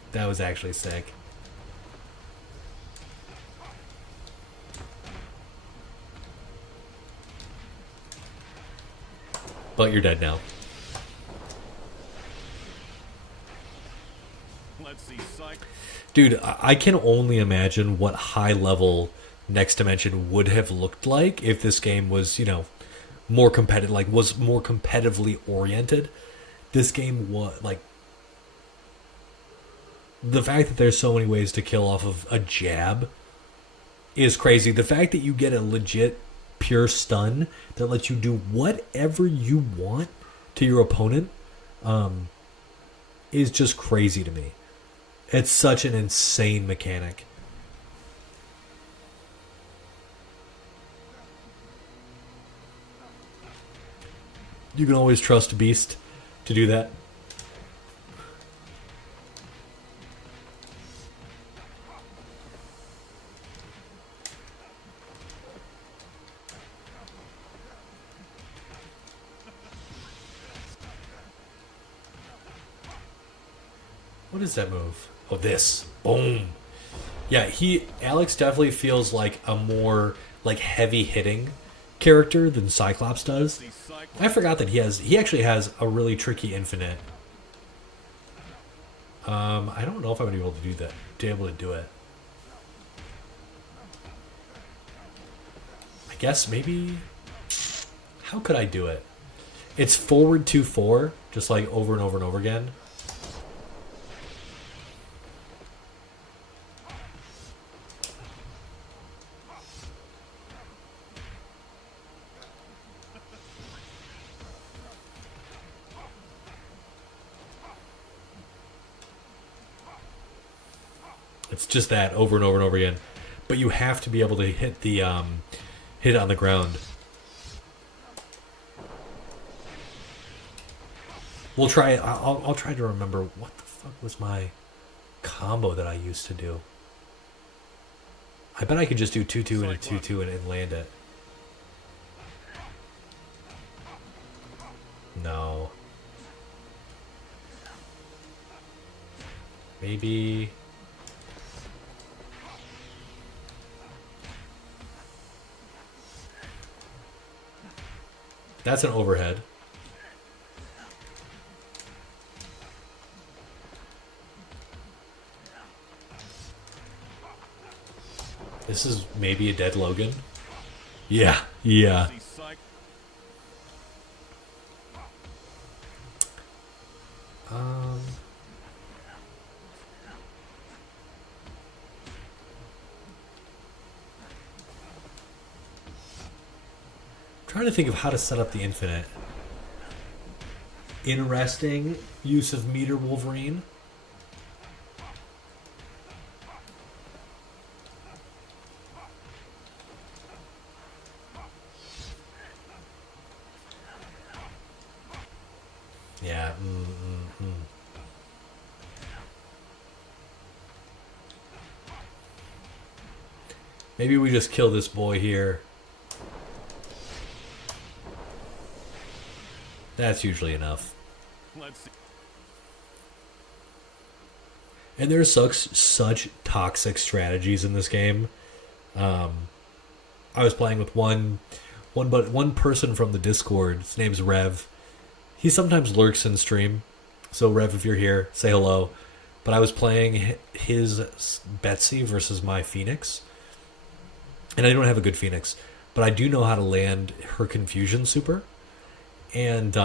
sick. But you're dead now. Let's see Cyclops. Dude, I can only imagine what high level Next Dimension would have looked like if this game was, more competitive, like was more competitively oriented. This game was like the fact that there's so many ways to kill off of a jab is crazy. The fact that you get a legit pure stun that lets you do whatever you want to your opponent is just crazy to me. It's such an insane mechanic. You can always trust Beast to do that. What is that move? Oh, this. Boom. Yeah, Alex definitely feels like a more like heavy hitting character than Cyclops does. I forgot that he actually has a really tricky infinite. I don't know if I'm gonna be able to do that. Be able to do it. I guess maybe. How could I do it? It's forward 2-4, just like over and over and over again. It's just that over and over and over again, but you have to be able to hit the hit it on the ground. We'll try. I'll try to remember what the fuck was my combo that I used to do. I bet I could just do 2-2 and a 2-2 and land it. No. Maybe. That's an overhead. This is maybe a dead Logan. Yeah, yeah. Trying to think of how to set up the infinite. Interesting use of meter Wolverine. Yeah. Maybe we just kill this boy here. That's usually enough. Let's see. And there's such toxic strategies in this game. I was playing with one person from the Discord. His name's Rev. He sometimes lurks in stream. So Rev, if you're here, say hello. But I was playing his Betsy versus my Phoenix. And I don't have a good Phoenix. But I do know how to land her Confusion super. And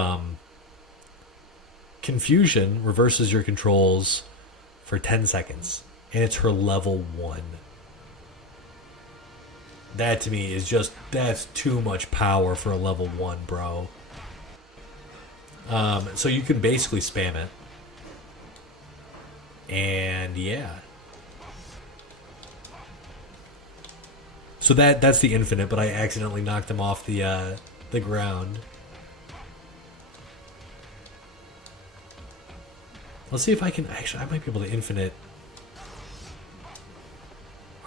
Confusion reverses your controls for 10 seconds. And it's her level 1. That to me is just, that's too much power for a level 1, bro. So you can basically spam it. And yeah. So that's the infinite, but I accidentally knocked him off the ground. Let's see if I can actually, I might be able to infinite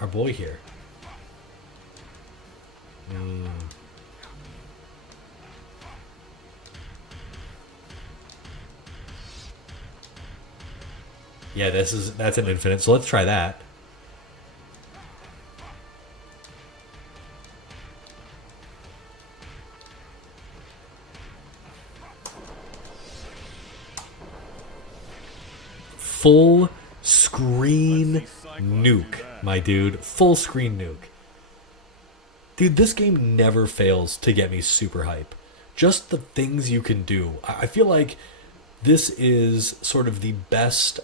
our boy here. Yeah, that's an infinite, so let's try that. Full screen nuke, my dude. Full screen nuke. Dude, this game never fails to get me super hype. Just the things you can do. I feel like this is sort of the best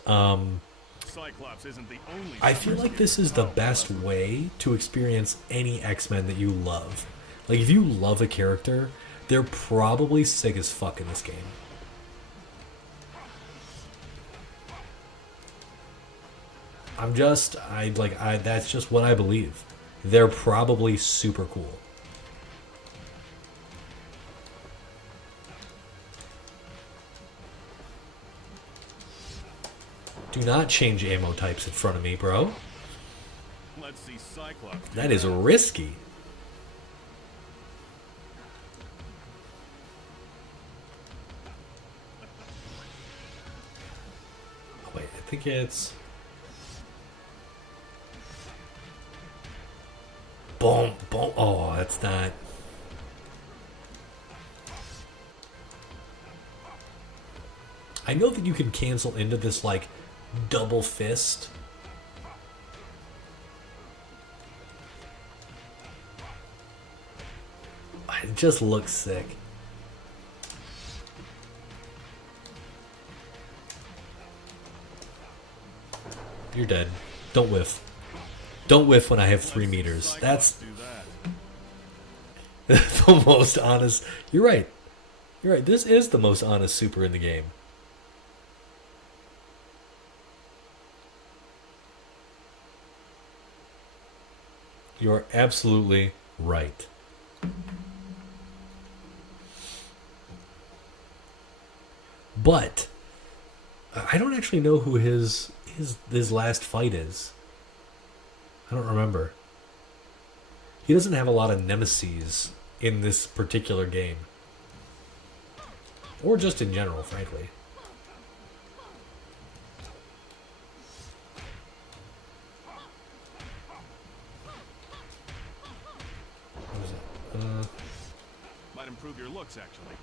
Cyclops isn't the only. I feel like this is the best way to experience any X-Men that you love. Like, if you love a character, they're probably sick as fuck in this game. That's just what I believe. They're probably super cool. Do not change ammo types in front of me, bro. Let's see Cyclops. That is risky. Oh, wait, I think it's... Boom, boom. Oh, that's not... I know that you can cancel into this, like, double fist. It just looks sick. You're dead. Don't whiff. Don't whiff when I have 3 meters. That's Do that. the most honest. You're right. You're right. This is the most honest super in the game. You're absolutely right. But I don't actually know who his last fight is. I don't remember. He doesn't have a lot of nemesis in this particular game. Or just in general, frankly. What is it? Might improve your looks, actually.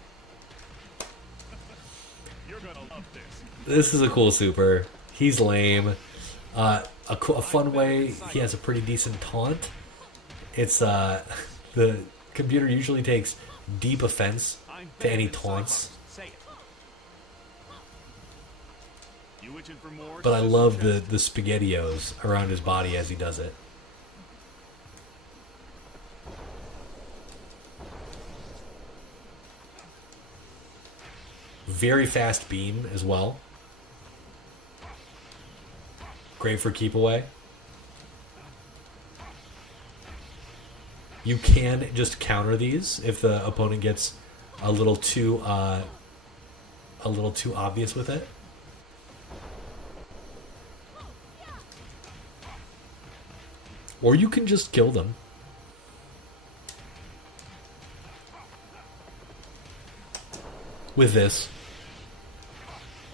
You're gonna love this. This is a cool super. He's lame. A fun way, he has a pretty decent taunt. It's the computer usually takes deep offense to any taunts. Say it. You itching for more? But I love the SpaghettiOs around his body as he does it. Very fast beam as well. Great for keep away. You can just counter these if the opponent gets a little too obvious with it. Or you can just kill them. With this.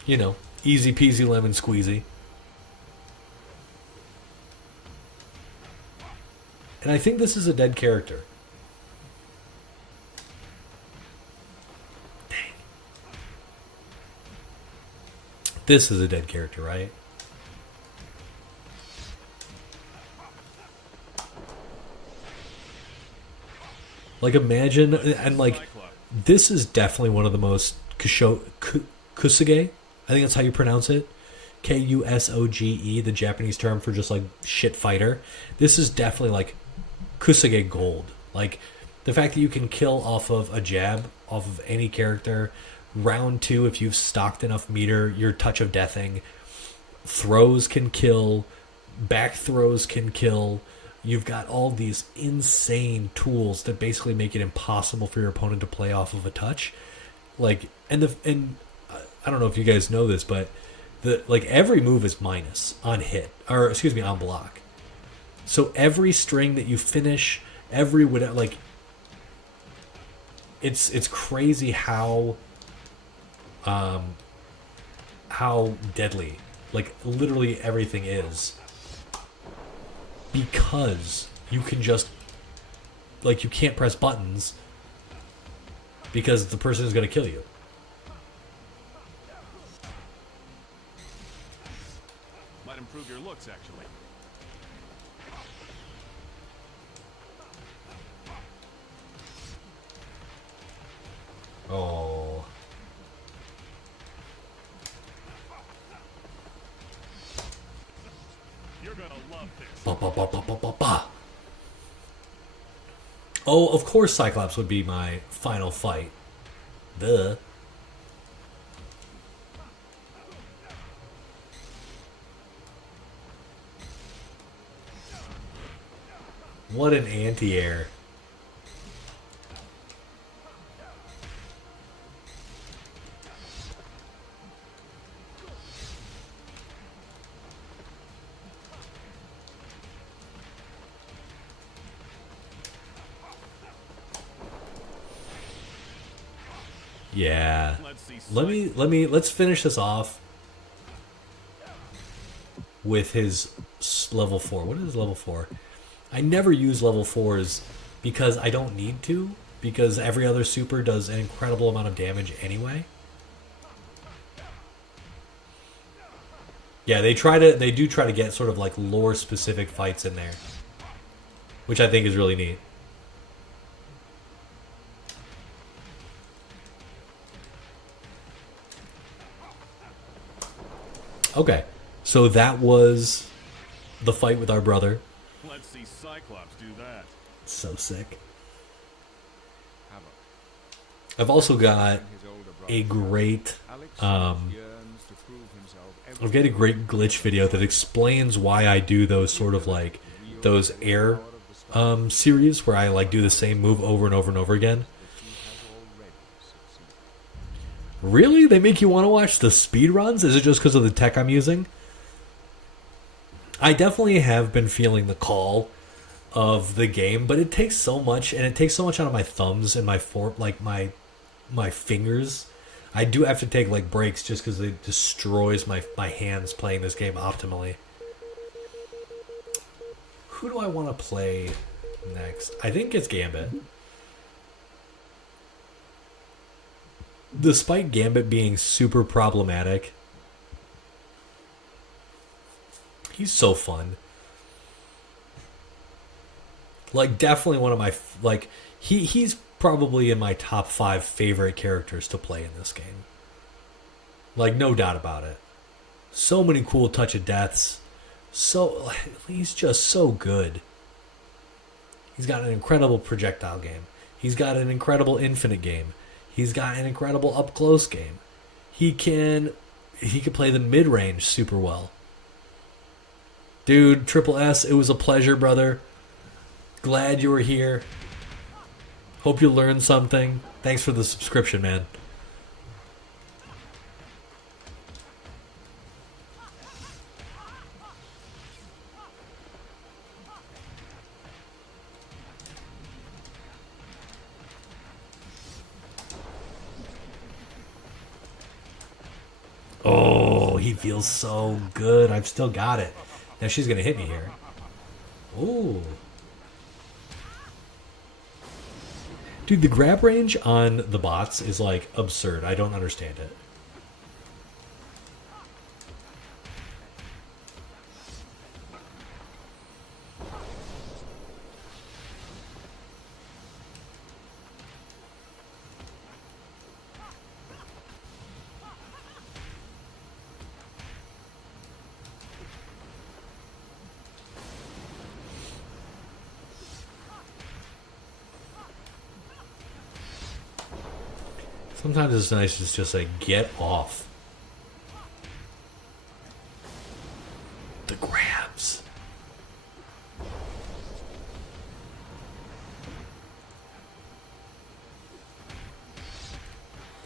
You know, easy peasy lemon squeezy. And I think this is a dead character. Dang. This is a dead character, right? Like, imagine, and like, this is definitely one of the most Kusuge, I think that's how you pronounce it. Kusoge, the Japanese term for just like shit fighter. This is definitely like Kusuge gold. Like, the fact that you can kill off of a jab, off of any character. Round 2, if you've stocked enough meter, your touch of deathing. Throws can kill. Back throws can kill. You've got all these insane tools that basically make it impossible for your opponent to play off of a touch. Like, and I don't know if you guys know this, but every move is minus on hit, or excuse me, on block. So every string that you finish, like, it's crazy how deadly, like, literally everything is, because you can just, like, you can't press buttons because the person is going to kill you. Might improve your looks, actually. Oh. Ba, ba, ba, ba, ba, ba, ba. Oh, of course Cyclops would be my final fight. Duh. What an anti-air. Yeah. Let's finish this off with his level 4. What is level 4? I never use level 4s because I don't need to, because every other super does an incredible amount of damage anyway. Yeah, they do try to get sort of like lore specific fights in there, which I think is really neat. Okay, so that was the fight with our brother. Let's see Cyclops do that. So sick. I've also got a great I've got a great glitch video that explains why I do those sort of like those air series where I like do the same move over and over and over again. Really? They make you want to watch the speed runs? Is it just because of the tech I'm using? I definitely have been feeling the call of the game, but it takes so much, and it takes so much out of my thumbs and my fingers. I do have to take like breaks just because it destroys my hands playing this game optimally. Who do I want to play next? I think it's Gambit. Despite Gambit being super problematic, he's so fun. Like, definitely one of my, like, he's probably in my top 5 favorite characters to play in this game. Like, no doubt about it. So many cool touch of deaths. So, he's just so good. He's got an incredible projectile game. He's got an incredible infinite game. He's got an incredible up-close game. He can play the mid-range super well. Dude, Triple S, it was a pleasure, brother. Glad you were here. Hope you learned something. Thanks for the subscription, man. Oh, he feels so good. I've still got it. Now she's going to hit me here. Ooh. Dude, the grab range on the bots is like absurd. I don't understand it. Sometimes it's nice to just like get off. The grabs.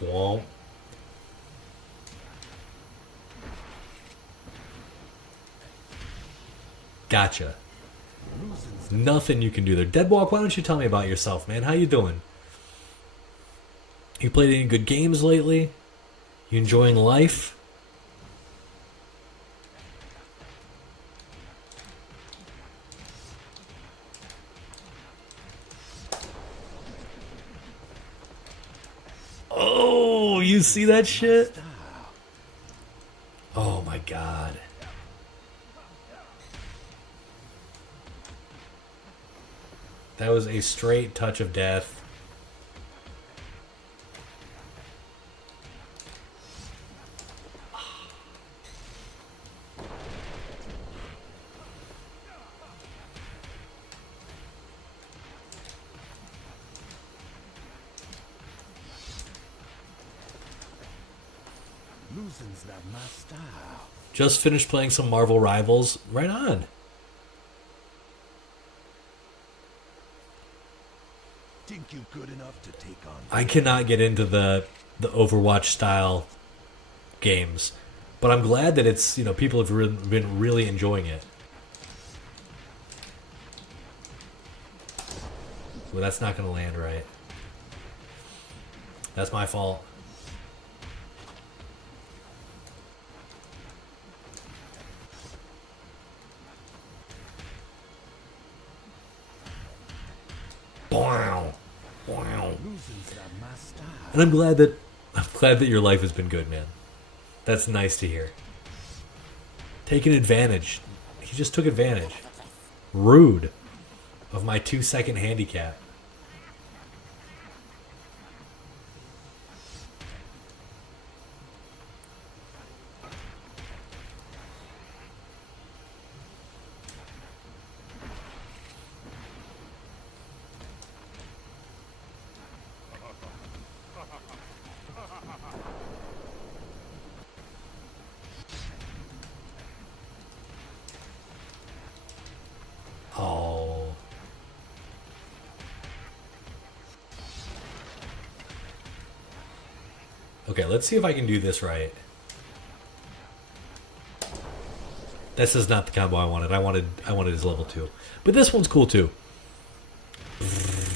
Womp. Gotcha. Nothing you can do there. Deadwalk, why don't you tell me about yourself, man? How you doing? You played any good games lately? You enjoying life? Oh, you see that shit? Oh my god. That was a straight touch of death. Losing's not my style. Just finished playing some Marvel Rivals. Right on. Think you good enough to take on? I cannot get into the Overwatch style games, but I'm glad that it's, you know, people have been really enjoying it. Well, that's not going to land right. That's my fault. Wow. Wow. Losing's not my style. And I'm glad that your life has been good, man. That's nice to hear. Taking advantage. He just took advantage. Rude. Of my 2-second handicap. Oh. Okay, let's see if I can do this right. This is not the combo I wanted. I wanted his level 2. But this one's cool too. Losing's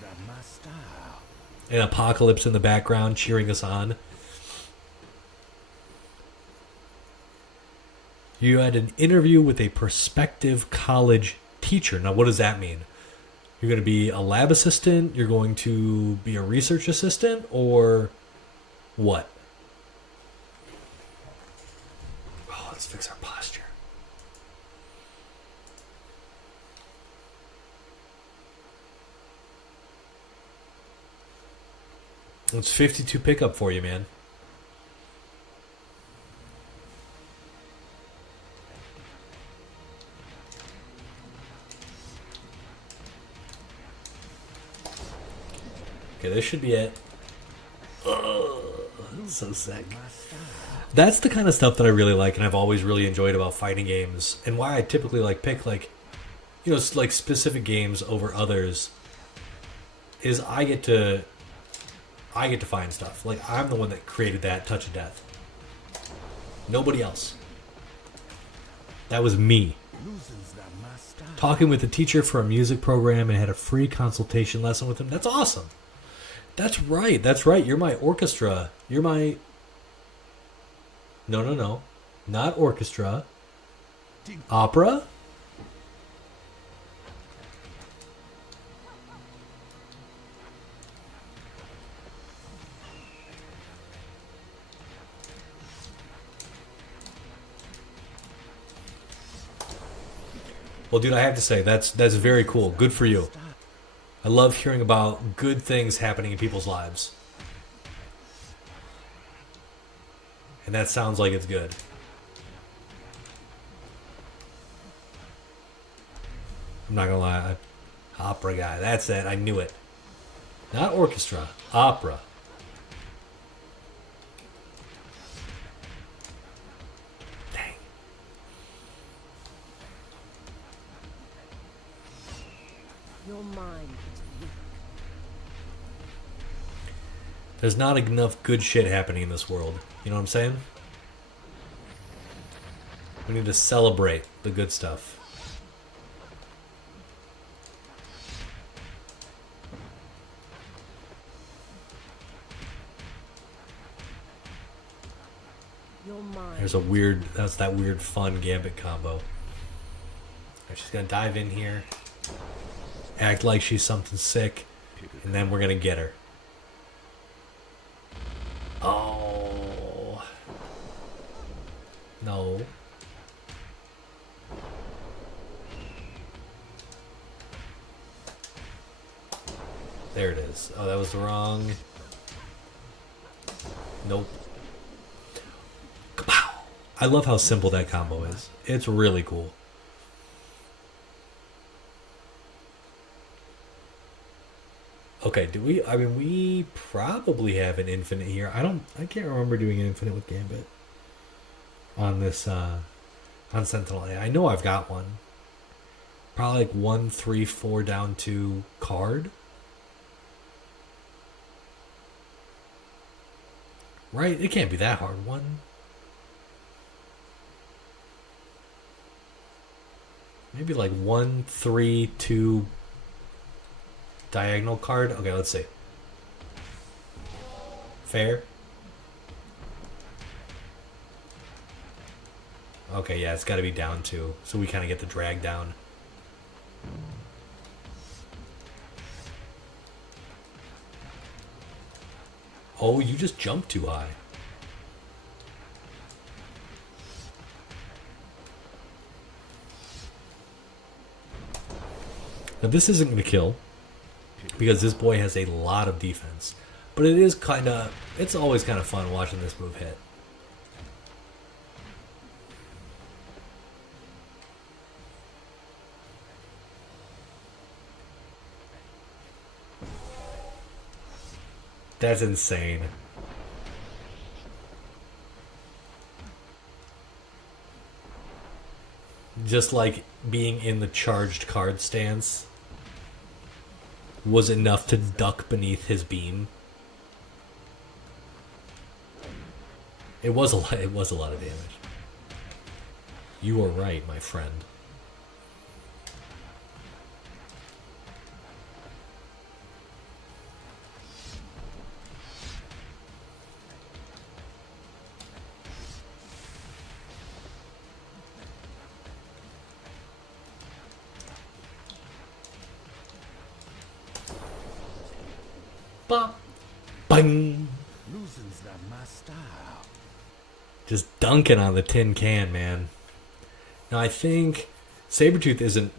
not my style. An apocalypse in the background cheering us on. You had an interview with a prospective college teacher. Now, what does that mean? You're going to be a lab assistant? You're going to be a research assistant? Or what? Oh, let's fix our posture. It's 52 pickup for you, man. Okay, this should be it. Ugh, so sick. That's the kind of stuff that I really like, and I've always really enjoyed about fighting games, and why I typically pick you know, like specific games over others. Is I get to find stuff. Like, I'm the one that created that Touch of Death. Nobody else. That was me. Losing's not my style. Talking with a teacher for a music program and had a free consultation lesson with him. That's awesome. That's right. That's right. You're my orchestra. You're my... No. Not orchestra. Opera? Well, dude, I have to say, that's very cool. Good for you. I love hearing about good things happening in people's lives. And that sounds like it's good. I'm not gonna lie. Opera guy. That's it. I knew it. Not orchestra. Opera. Dang. Your mind is weak. There's not enough good shit happening in this world. You know what I'm saying? We need to celebrate the good stuff. Your mind. There's a weird... That's that weird fun Gambit combo. And she's gonna dive in here. Act like she's something sick. And then we're gonna get her. Oh. No. There it is. Oh, that was the wrong. Nope. Kapow! I love how simple that combo is. It's really cool. Okay, do we? I mean, we probably have an infinite here. I can't remember doing an infinite with Gambit on this. On Sentinel A. I know I've got one. Probably like 1, 3, 4 down to card. Right? It can't be that hard. 1. Maybe like 1, 3, 2 diagonal card. Okay, let's see. Fair. Okay, yeah, it's got to be down 2. So we kind of get the drag down. Oh, you just jumped too high. Now this isn't going to kill, because this boy has a lot of defense. But it is kind of, it's always kind of fun watching this move hit. That's insane. Just like being in the charged card stance was enough to duck beneath his beam. It was a lot. It was a lot of damage. You are right, my friend. Bop. Bang. Losing's not my style. Just dunking on the tin can, man. Now I think Sabretooth isn't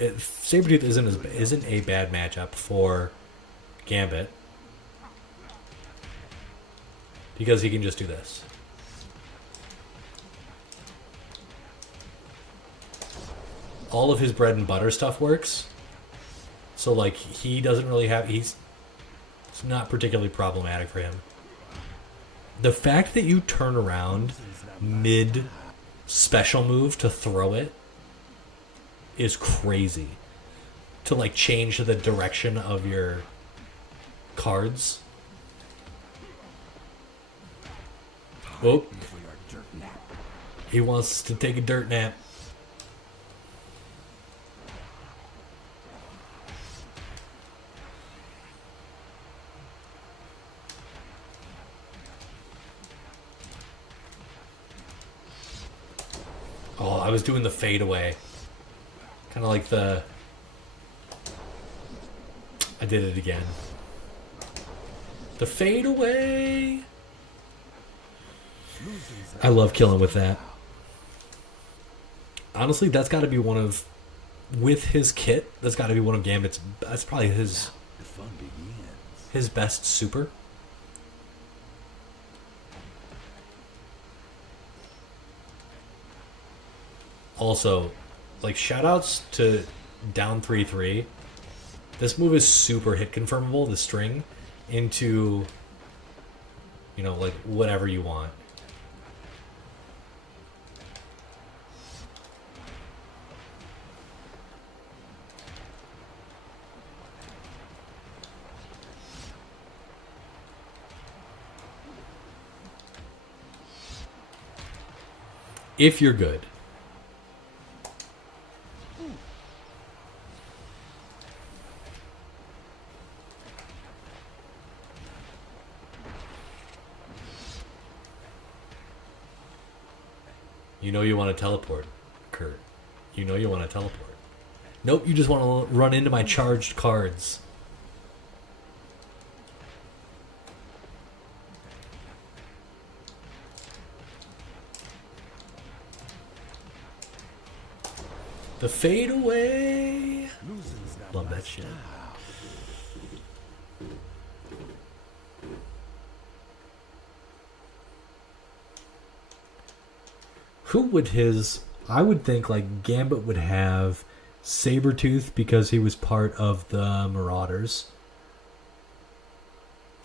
a bad matchup for Gambit, because he can just do this. All of his bread and butter stuff works. So like he doesn't really have it's not particularly problematic for him. The fact that you turn around mid special move to throw it is crazy. To like change the direction of your cards. Oh, he wants to take a dirt nap. Oh, I was doing the fade away. Kind of like the... I did it again. The fade away! I love killing with that. Honestly, that's got to be one of... With his kit, that's got to be one of Gambit's... That's probably his... The fun begins. His best super. Also, like, shoutouts to down 3-3. This move is super hit confirmable, the string, into, you know, like, whatever you want. If you're good. You know you want to teleport, Kurt. You know you want to teleport. Nope, you just want to run into my charged cards. The fade away. Losing's not Love my that shit. style. Who would his... I would think, like, Gambit would have Sabretooth because he was part of the Marauders.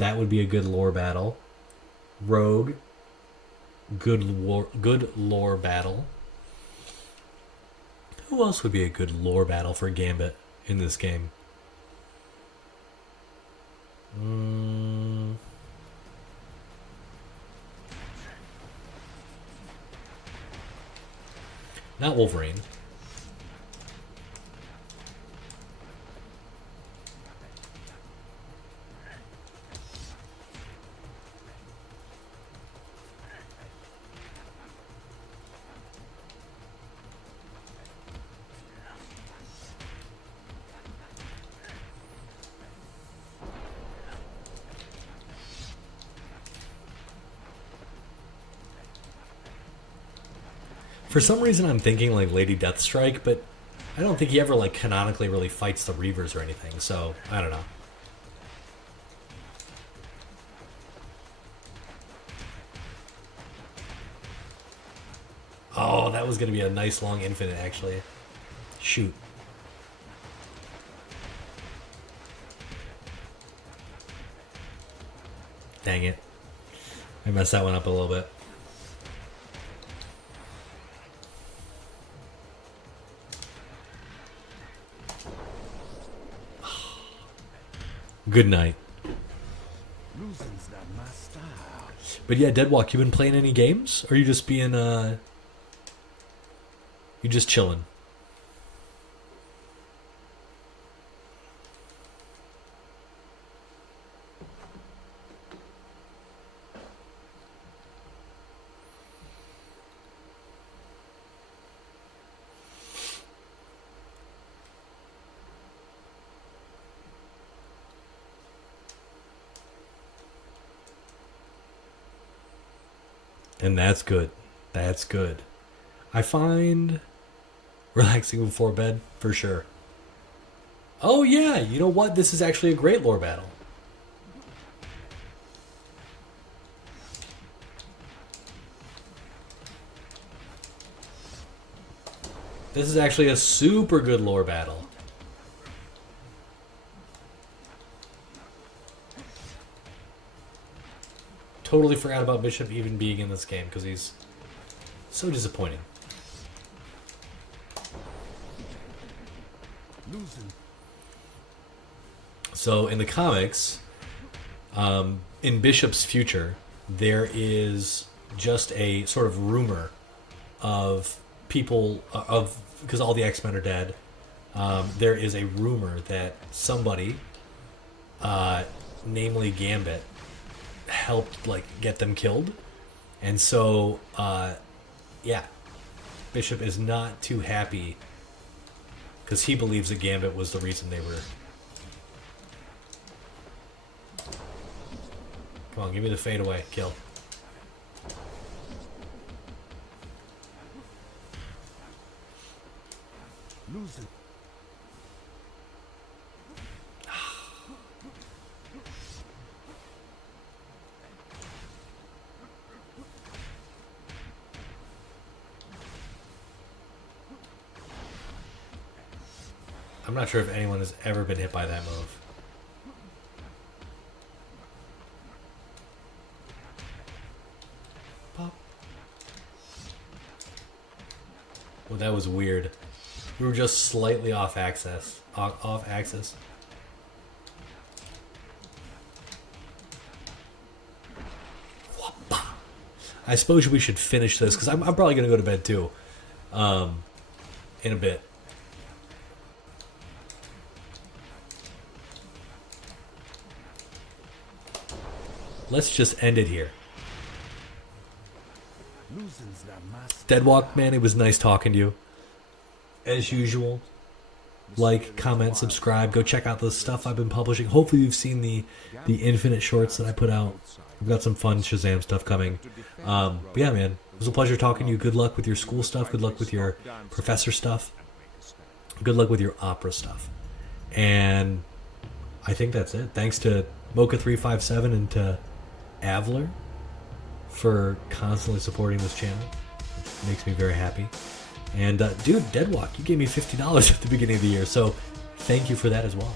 That would be a good lore battle. Rogue, good lore battle. Who else would be a good lore battle for Gambit in this game? Not Wolverine. For some reason, I'm thinking like Lady Deathstrike, but I don't think he ever like canonically really fights the Reavers or anything. So I don't know. Oh, that was gonna be a nice long infinite, actually. Shoot. Dang it. I messed that one up a little bit. Good night. Losing's not my style. But yeah, Deadwalk, you been playing any games? Or are you just being, you just chilling? And that's good. That's good. I find relaxing before bed, for sure. Oh yeah, you know what? This is actually a great lore battle. This is actually a super good lore battle. Totally forgot about Bishop even being in this game because he's so disappointing. Losing. So in the comics, in Bishop's future, there is just a sort of rumor of people because all the X-Men are dead. There is a rumor that somebody, namely Gambit, helped like get them killed, and so yeah, Bishop is not too happy because he believes that Gambit was the reason they were. Come on, give me the fade away kill. Losing. I'm not sure if anyone has ever been hit by that move. Pop. Well, that was weird. We were just slightly off axis. Off axis. I suppose we should finish this because I'm probably going to go to bed too. In a bit. Let's just end it here. Losing's not my style. Deadwalk, man, it was nice talking to you. As usual, like, comment, subscribe. Go check out the stuff I've been publishing. Hopefully you've seen the Infinite shorts that I put out. We've got some fun Shazam stuff coming. But yeah, man, it was a pleasure talking to you. Good luck with your school stuff. Good luck with your professor stuff. Good luck with your opera stuff. And I think that's it. Thanks to Mocha357 and to Avler for constantly supporting this channel. It makes me very happy. And dude, Deadwalk, you gave me $50 at the beginning of the year, so thank you for that as well.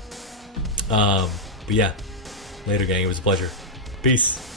But yeah, Later, gang. It was a pleasure. Peace.